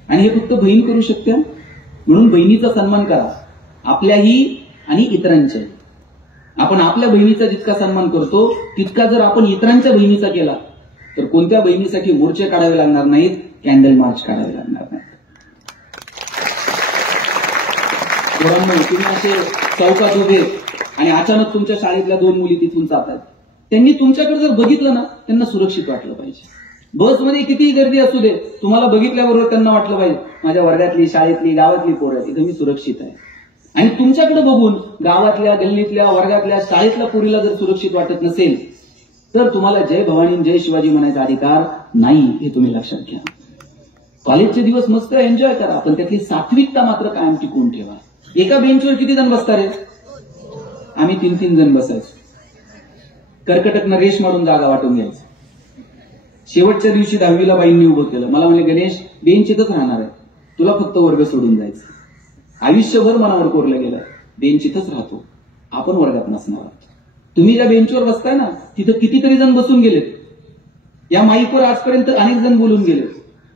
आणि हे फक्त बहीण करू शकते. म्हणून बहिणीचा सन्मान करा, आपल्याही आणि इतरांच्याही. आपण आपल्या बहिणीचा जितका सन्मान करतो तितका जर आपण इतरांच्या बहिणीचा केला तर कोणत्या बहिणीसाठी मोर्चे काढावे लागणार नाहीत, कॅन्डल मार्च काढावे लागणार नाहीत. तुम्ही असे चौकात उभे आणि अचानक तुमच्या शाळेतल्या 2 मुली तिथून जातात, त्यांनी तुमच्याकडे जर बघितलं ना, त्यांना सुरक्षित वाटलं पाहिजे. बसमध्ये कितीही गर्दी असू दे, तुम्हाला बघितल्याबरोबर त्यांना वाटलं पाहिजे माझ्या वर्गातली, शाळेतली, गावातली पोरं इथं मी सुरक्षित आहे. आणि तुमच्याकडे बघून गावातल्या, गल्लीतल्या, वर्गातल्या, शाळेतल्या पोरीला जर सुरक्षित वाटत नसेल तर तुम्हाला जय भवानी जय शिवाजी म्हणायचा अधिकार नाही, हे तुम्ही लक्षात घ्या. कॉलेजचे दिवस मस्त एन्जॉय करा, पण त्यातली सात्विकता मात्र कायम टिकवून ठेवा. एका बेंचवर किती जण बसतात रे? आम्ही 3-3 जण बसायचो. कर्कटकनं रेश मारून जागा वाटून घ्यायचं. शेवटच्या दिवशी 10वीला बाईंनी उभं केलं. मला म्हणले, गणेश बेंच इथंच राहणार आहे, तुला फक्त वर्ग सोडून जायचं. आयुष्यभर मनावर कोरलं गेलं, बेंच इथंच राहतो, आपण वर्गात नसणार आहोत. तुम्ही ज्या बेंचवर बसताय ना, तिथं कितीतरी जण बसून गेलेत. या माईकवर आजपर्यंत अनेक जण बोलून गेले.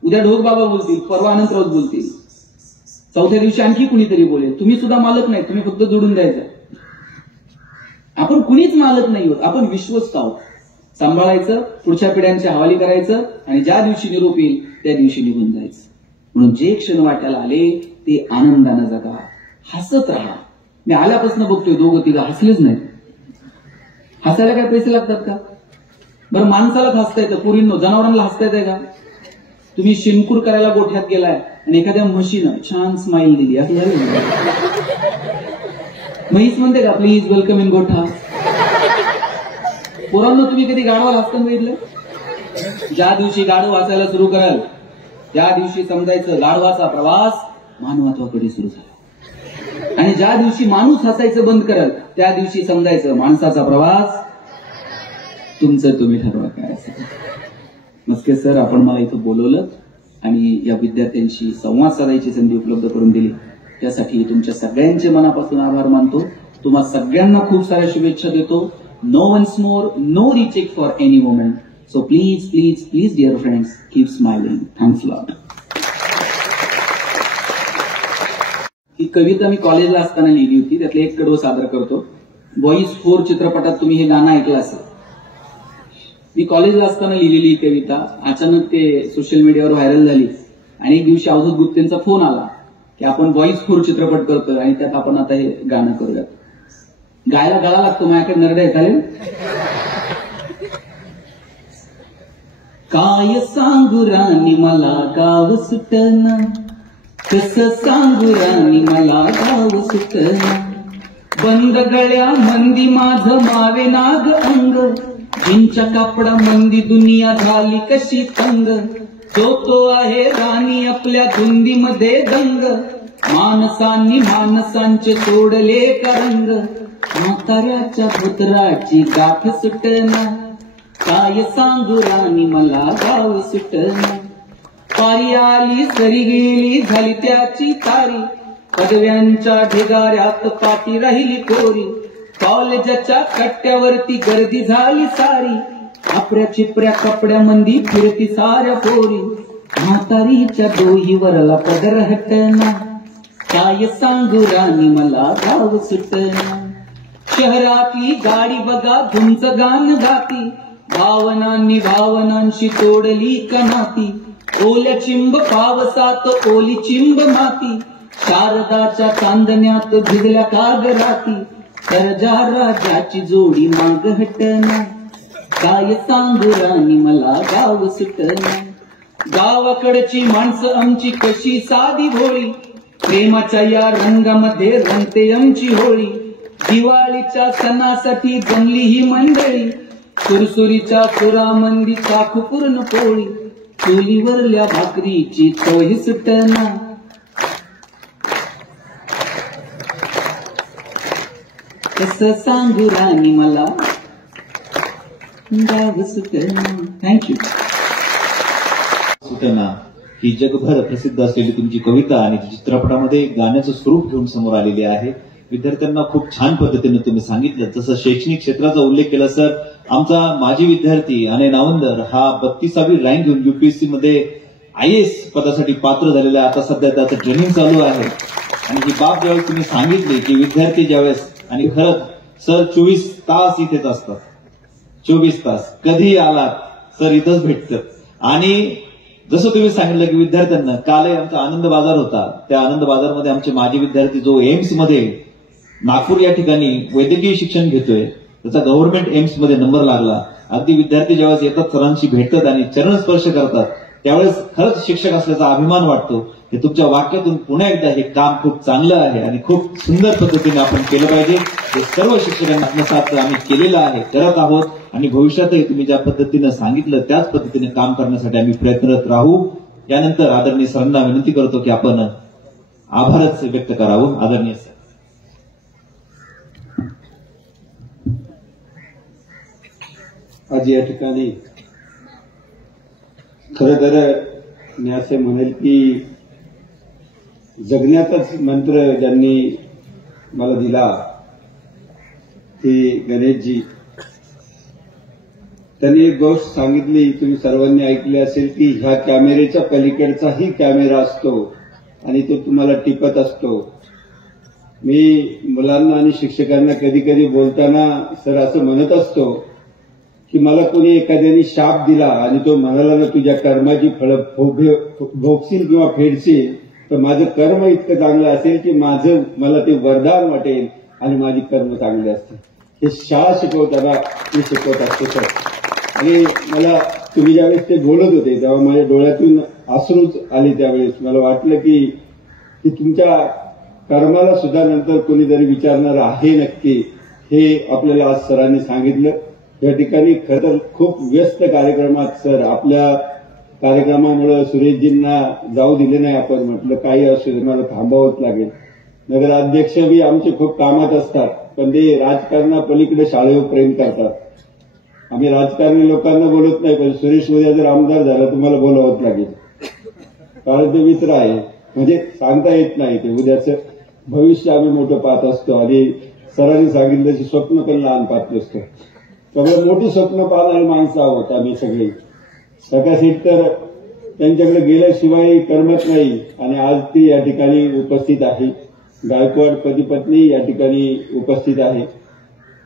उद्या ढोक बाबा बोलतील, परवा अनंत राऊत बोलतील, चौथ्या दिवशी आणखी कुणीतरी बोलेल. तुम्ही सुद्धा मालक नाही, तुम्ही फक्त जोडून द्यायचं. आपण कुणीच मालक नाही आहोत, आपण विश्वस्त आहोत. सांभाळायचं, पुढच्या पिढ्यांच्या हवाली करायचं आणि ज्या दिवशी निरोप येईल त्या दिवशी निघून जायचं. म्हणून जे क्षण वाट्याला आले ते आनंदानं जगा, हसत राहा. मी आल्यापासून बघतोय 2-3 हसलेच नाहीत. हसायला काय पैसे लागतात का? बरं माणसालाच हसता येतं, पोरींनो जनावरांना हसता येतंय का? तुम्ही शिंकूर करायला गोठ्यात गेलाय आणि एखाद्या म्हशीनं छान स्माईल दिली, असं झालं. म्हैस म्हणते का प्लीज वेलकम इन गोठा? पोरांनो तुम्ही कधी गाढवाला हसताना बघितलं? ज्या दिवशी गाढव हसायला सुरू कराल त्या दिवशी समजायचं गाढवाचा प्रवास मानवत्वाकडे सुरू झाला. आणि ज्या दिवशी माणूस हसायचं बंद कराल त्या दिवशी समजायचं माणसाचा प्रवास तुमचं तुम्ही ठरवा काय असेल. मस्के सर, आपण मला इथं बोलवलं आणि या विद्यार्थ्यांशी संवाद साधायची संधी उपलब्ध करून दिली, त्यासाठी तुमच्या सगळ्यांचे मनापासून आभार मानतो. तुम्हा सगळ्यांना खूप साऱ्या शुभेच्छा देतो. No once more, no recheck for any woman. So please please please dear friends, keep smiling. Thanks lot. ही कविता मी कॉलेजला असताना लिहिली होती, त्यातले एक कडवं सादर करतो. बॉईज 4 चित्रपटात तुम्ही हे गाणं ऐकलं असेल. मी कॉलेजला असताना लिहिलेली ही कविता अचानक ते सोशल मीडियावर व्हायरल झाली आणि एक दिवशी अवधूत गुप्तेंचा फोन आला की आपण बॉईज 4 चित्रपट करतोय आणि त्यात आपण आता हे गाणं करूयात. गायला गळा लागतो, माझ्याकडे नरड्या चालेल. काय सांगू राणी मला गाव सुटना, कसं सांगू राणी मला गाव सुटना. बंद गळ्या मंदी माझं मावे नाग अंग, जिंच्या कापडा मंदी दुनिया झाली कशी तंग. तो आहे राणी आपल्या धुंदीमध्ये दंग, माणसांनी माणसांचे सोडले करंग. म्हाताऱ्याच्या पुत्राची गाठ सुटना, काय सांगू राणी मला गाव सुटना. पारी आली सरी गेली झाली त्याची तारी, पदव्यांच्या ढिगाऱ्यात पाठी राहिली कोरी. कॉलेजच्या कट्ट्यावरती गर्दी झाली सारी, आपल्या चिपऱ्या कपड्यामंदी फिरती साऱ्या पोरी. म्हातारीच्या डोहीवरला पदर हटना, काय सांगू राणी मला गाव सुटना. शहरातली गाडी बघा धुमच गाण गाती, भावनांनी भावनांशी तोडली कनाती. ओल्या चिंब पावसात ओली चिंब माती, शारदाच्या चांदण्यात भिजल्या कागराती. सरजा राजाची जोडी माग हटना, काय सांगू राणी मला गाव सुटना. गावाकडची माणसं आमची कशी साधी भोळी, प्रेमाच्या या रंगामध्ये रंगते आमची होळी. दिवाळीच्या सणासाठी जमली ही मंडळी, सुरसुरीच्या सुरामंदी चाखू पूर्ण पोळी. चुलीवरल्या भाकरीची चवही सुटना, कसं सांगू राणी मला गाव सुटना. थँक्यू. सुटना ही जगभर प्रसिद्ध असलेली तुमची कविता आणि चित्रपटामध्ये गाण्याचं स्वरूप घेऊन समोर आलेली आहे. विद्यार्थ्यांना खूप छान पद्धतीने तुम्ही सांगितलं. जसं शैक्षणिक क्षेत्राचा उल्लेख केला सर, आमचा माजी विद्यार्थी अनय नावंदर हा 32वी रँक घेऊन UPSC मध्ये IAS पदासाठी पात्र झालेला आहे. आता सध्या त्याचं ट्रेनिंग चालू आहे. आणि ही बाब ज्यावेळेस तुम्ही सांगितली की विद्यार्थी ज्यावेळेस, आणि खरंच सर 24 तास इथेच असतात, 24 तास कधीही आलात सर इथंच भेटतं. आणि जसं तुम्ही सांगितलं की विद्यार्थ्यांना, कालही आमचा आनंद बाजार होता, त्या आनंद बाजारमध्ये आमचे माजी विद्यार्थी जो एम्स मध्ये नागपूर या ठिकाणी वैद्यकीय शिक्षण घेतोय, त्याचा गव्हर्नमेंट एम्स मध्ये नंबर लागला. अगदी विद्यार्थी ज्यावेळेस येतात, सरांशी भेटतात आणि चरण स्पर्श करतात, त्यावेळेस खरंच शिक्षक असल्याचा अभिमान वाटतो. हे तुमच्या वाक्यातून पुन्हा एकदा हे काम खूप चांगलं आहे आणि खूप सुंदर पद्धतीने आपण केलं पाहिजे. हे सर्व शिक्षकांना आत्मसात आम्ही केलेलं आहे, करत आहोत आणि भविष्यातही तुम्ही ज्या पद्धतीनं सांगितलं त्याच पद्धतीने काम करण्यासाठी आम्ही प्रयत्नरत राहू. यानंतर आदरणीय सरांना विनंती करतो की आपण आभारच व्यक्त करावं. आदरणीय सर. आज या ठिकाणी खरं तर मी असे म्हणेल की जगण्याचाच मंत्र ज्यांनी मला दिला ते गणेशजी. त्यांनी एक गोष्ट सांगितली, तुम्ही सर्वांनी ऐकली असेल, की ह्या कॅमेऱ्याच्या पलीकडचाही कॅमेरा असतो आणि तो तुम्हाला टिपत असतो. मी मुलांना आणि शिक्षकांना कधी कधी बोलताना सर असं म्हणत असतो की मला कोणी एखाद्याने शाप दिला आणि तो म्हणाला ना तुझ्या कर्माची फळं भोगशील किंवा फेडशील, तर माझं कर्म इतकं चांगलं असेल की मला ते वरदान वाटेल आणि माझी कर्म चांगली असतील. हे शाळा शिकवताना मी शिकवत असतो सर. आणि मला तुम्ही ज्यावेळेस ते बोलत होते तेव्हा माझ्या डोळ्यातून अश्रूच आले. त्यावेळेस मला वाटलं की तुमच्या कर्माला सुद्धा नंतर कोणीतरी विचारणार आहे नक्की. हे आपल्याला आज सरांनी सांगितलं. या ठिकाणी खरं खूप व्यस्त कार्यक्रमात सर आपल्या कार्यक्रमामुळे सुरेशजींना जाऊ दिले नाही. आपण म्हटलं काही असू दे, मला थांबावंच लागेल. नगराध्यक्ष बी आमचे खूप कामात असतात, पण ते राजकारणापलीकडे शाळेवर प्रेम करतात. आम्ही राजकारणी लोकांना बोलत नाही, पण सुरेश उद्या जर आमदार झाला तुम्हाला बोलावंच लागेल, कारण ते मित्र आहे. म्हणजे सांगता येत नाही, ते उद्याचं भविष्य आम्ही मोठं पाहत असतो आणि सरांनी सांगितलं की स्वप्न पण लहान पाहत नसतो. त्यामुळे मोठी स्वप्न पाहणारी माणसं आहोत आम्ही सगळे. सगळ्या सीट तर त्यांच्याकडे गेल्याशिवाय करमत नाही आणि आज ती या ठिकाणी उपस्थित आहे. गायकवाड पती पत्नी या ठिकाणी उपस्थित आहे.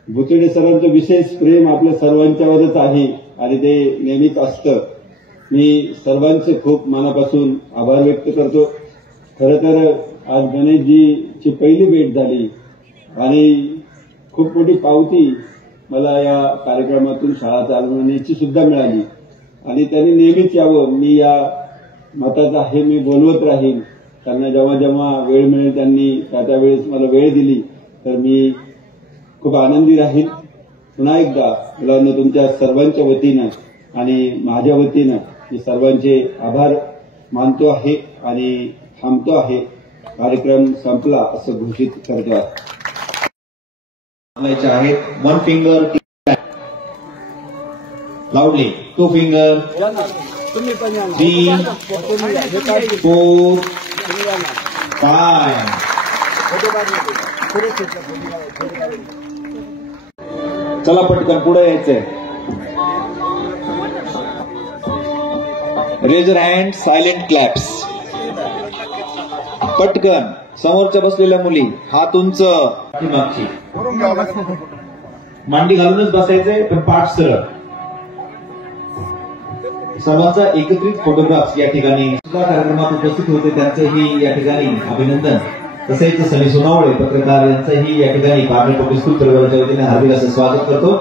भुतडे सरांचं विशेष प्रेम आपल्या सर्वांच्यावरच आहे आणि ते नेहमीच असतं. मी सर्वांचे खूप मनापासून आभार व्यक्त करतो. खरं तर आज गणेशजीची पहिली भेट झाली आणि खूप मोठी पावती मला या कार्यक्रमातून शाळा चालवण्याची सुद्धा मिळाली आणि त्यांनी नेहमीच यावं. मी या मताचा आहे, मी बोलवत राहीन. त्यांना जेव्हा जेव्हा वेळ मिळेल त्यांनी त्या वेळेस मला वेळ दिली तर मी खूप आनंदी राहील. पुन्हा एकदा मुलांना तुमच्या सर्वांच्या वतीनं आणि माझ्या वतीनं मी सर्वांचे आभार मानतो आहे आणि थांबतो आहे. कार्यक्रम संपला असं घोषित करतो आहे. आहेत 1 फिंगर लाऊडली, 2 फिंगर, 3, 4, 5. चला पटकन पुढे यायचंय. Raise your hand, silent claps. पटकन समोरच्या बसलेल्या मुली हात उंच, मागची मांडी घालूनच बसायचंय, पण पाठ सरळ. सर्वांचा एकत्रित फोटोग्राफ्स या ठिकाणी सुद्धा कार्यक्रमात उपस्थित होते, त्यांचंही या ठिकाणी अभिनंदन. तसेच सनी सोनावळे पत्रकार यांचंही या ठिकाणी पारनेर पब्लिक स्कूल परिवाराच्या वतीने हार्दिक असं स्वागत करतो.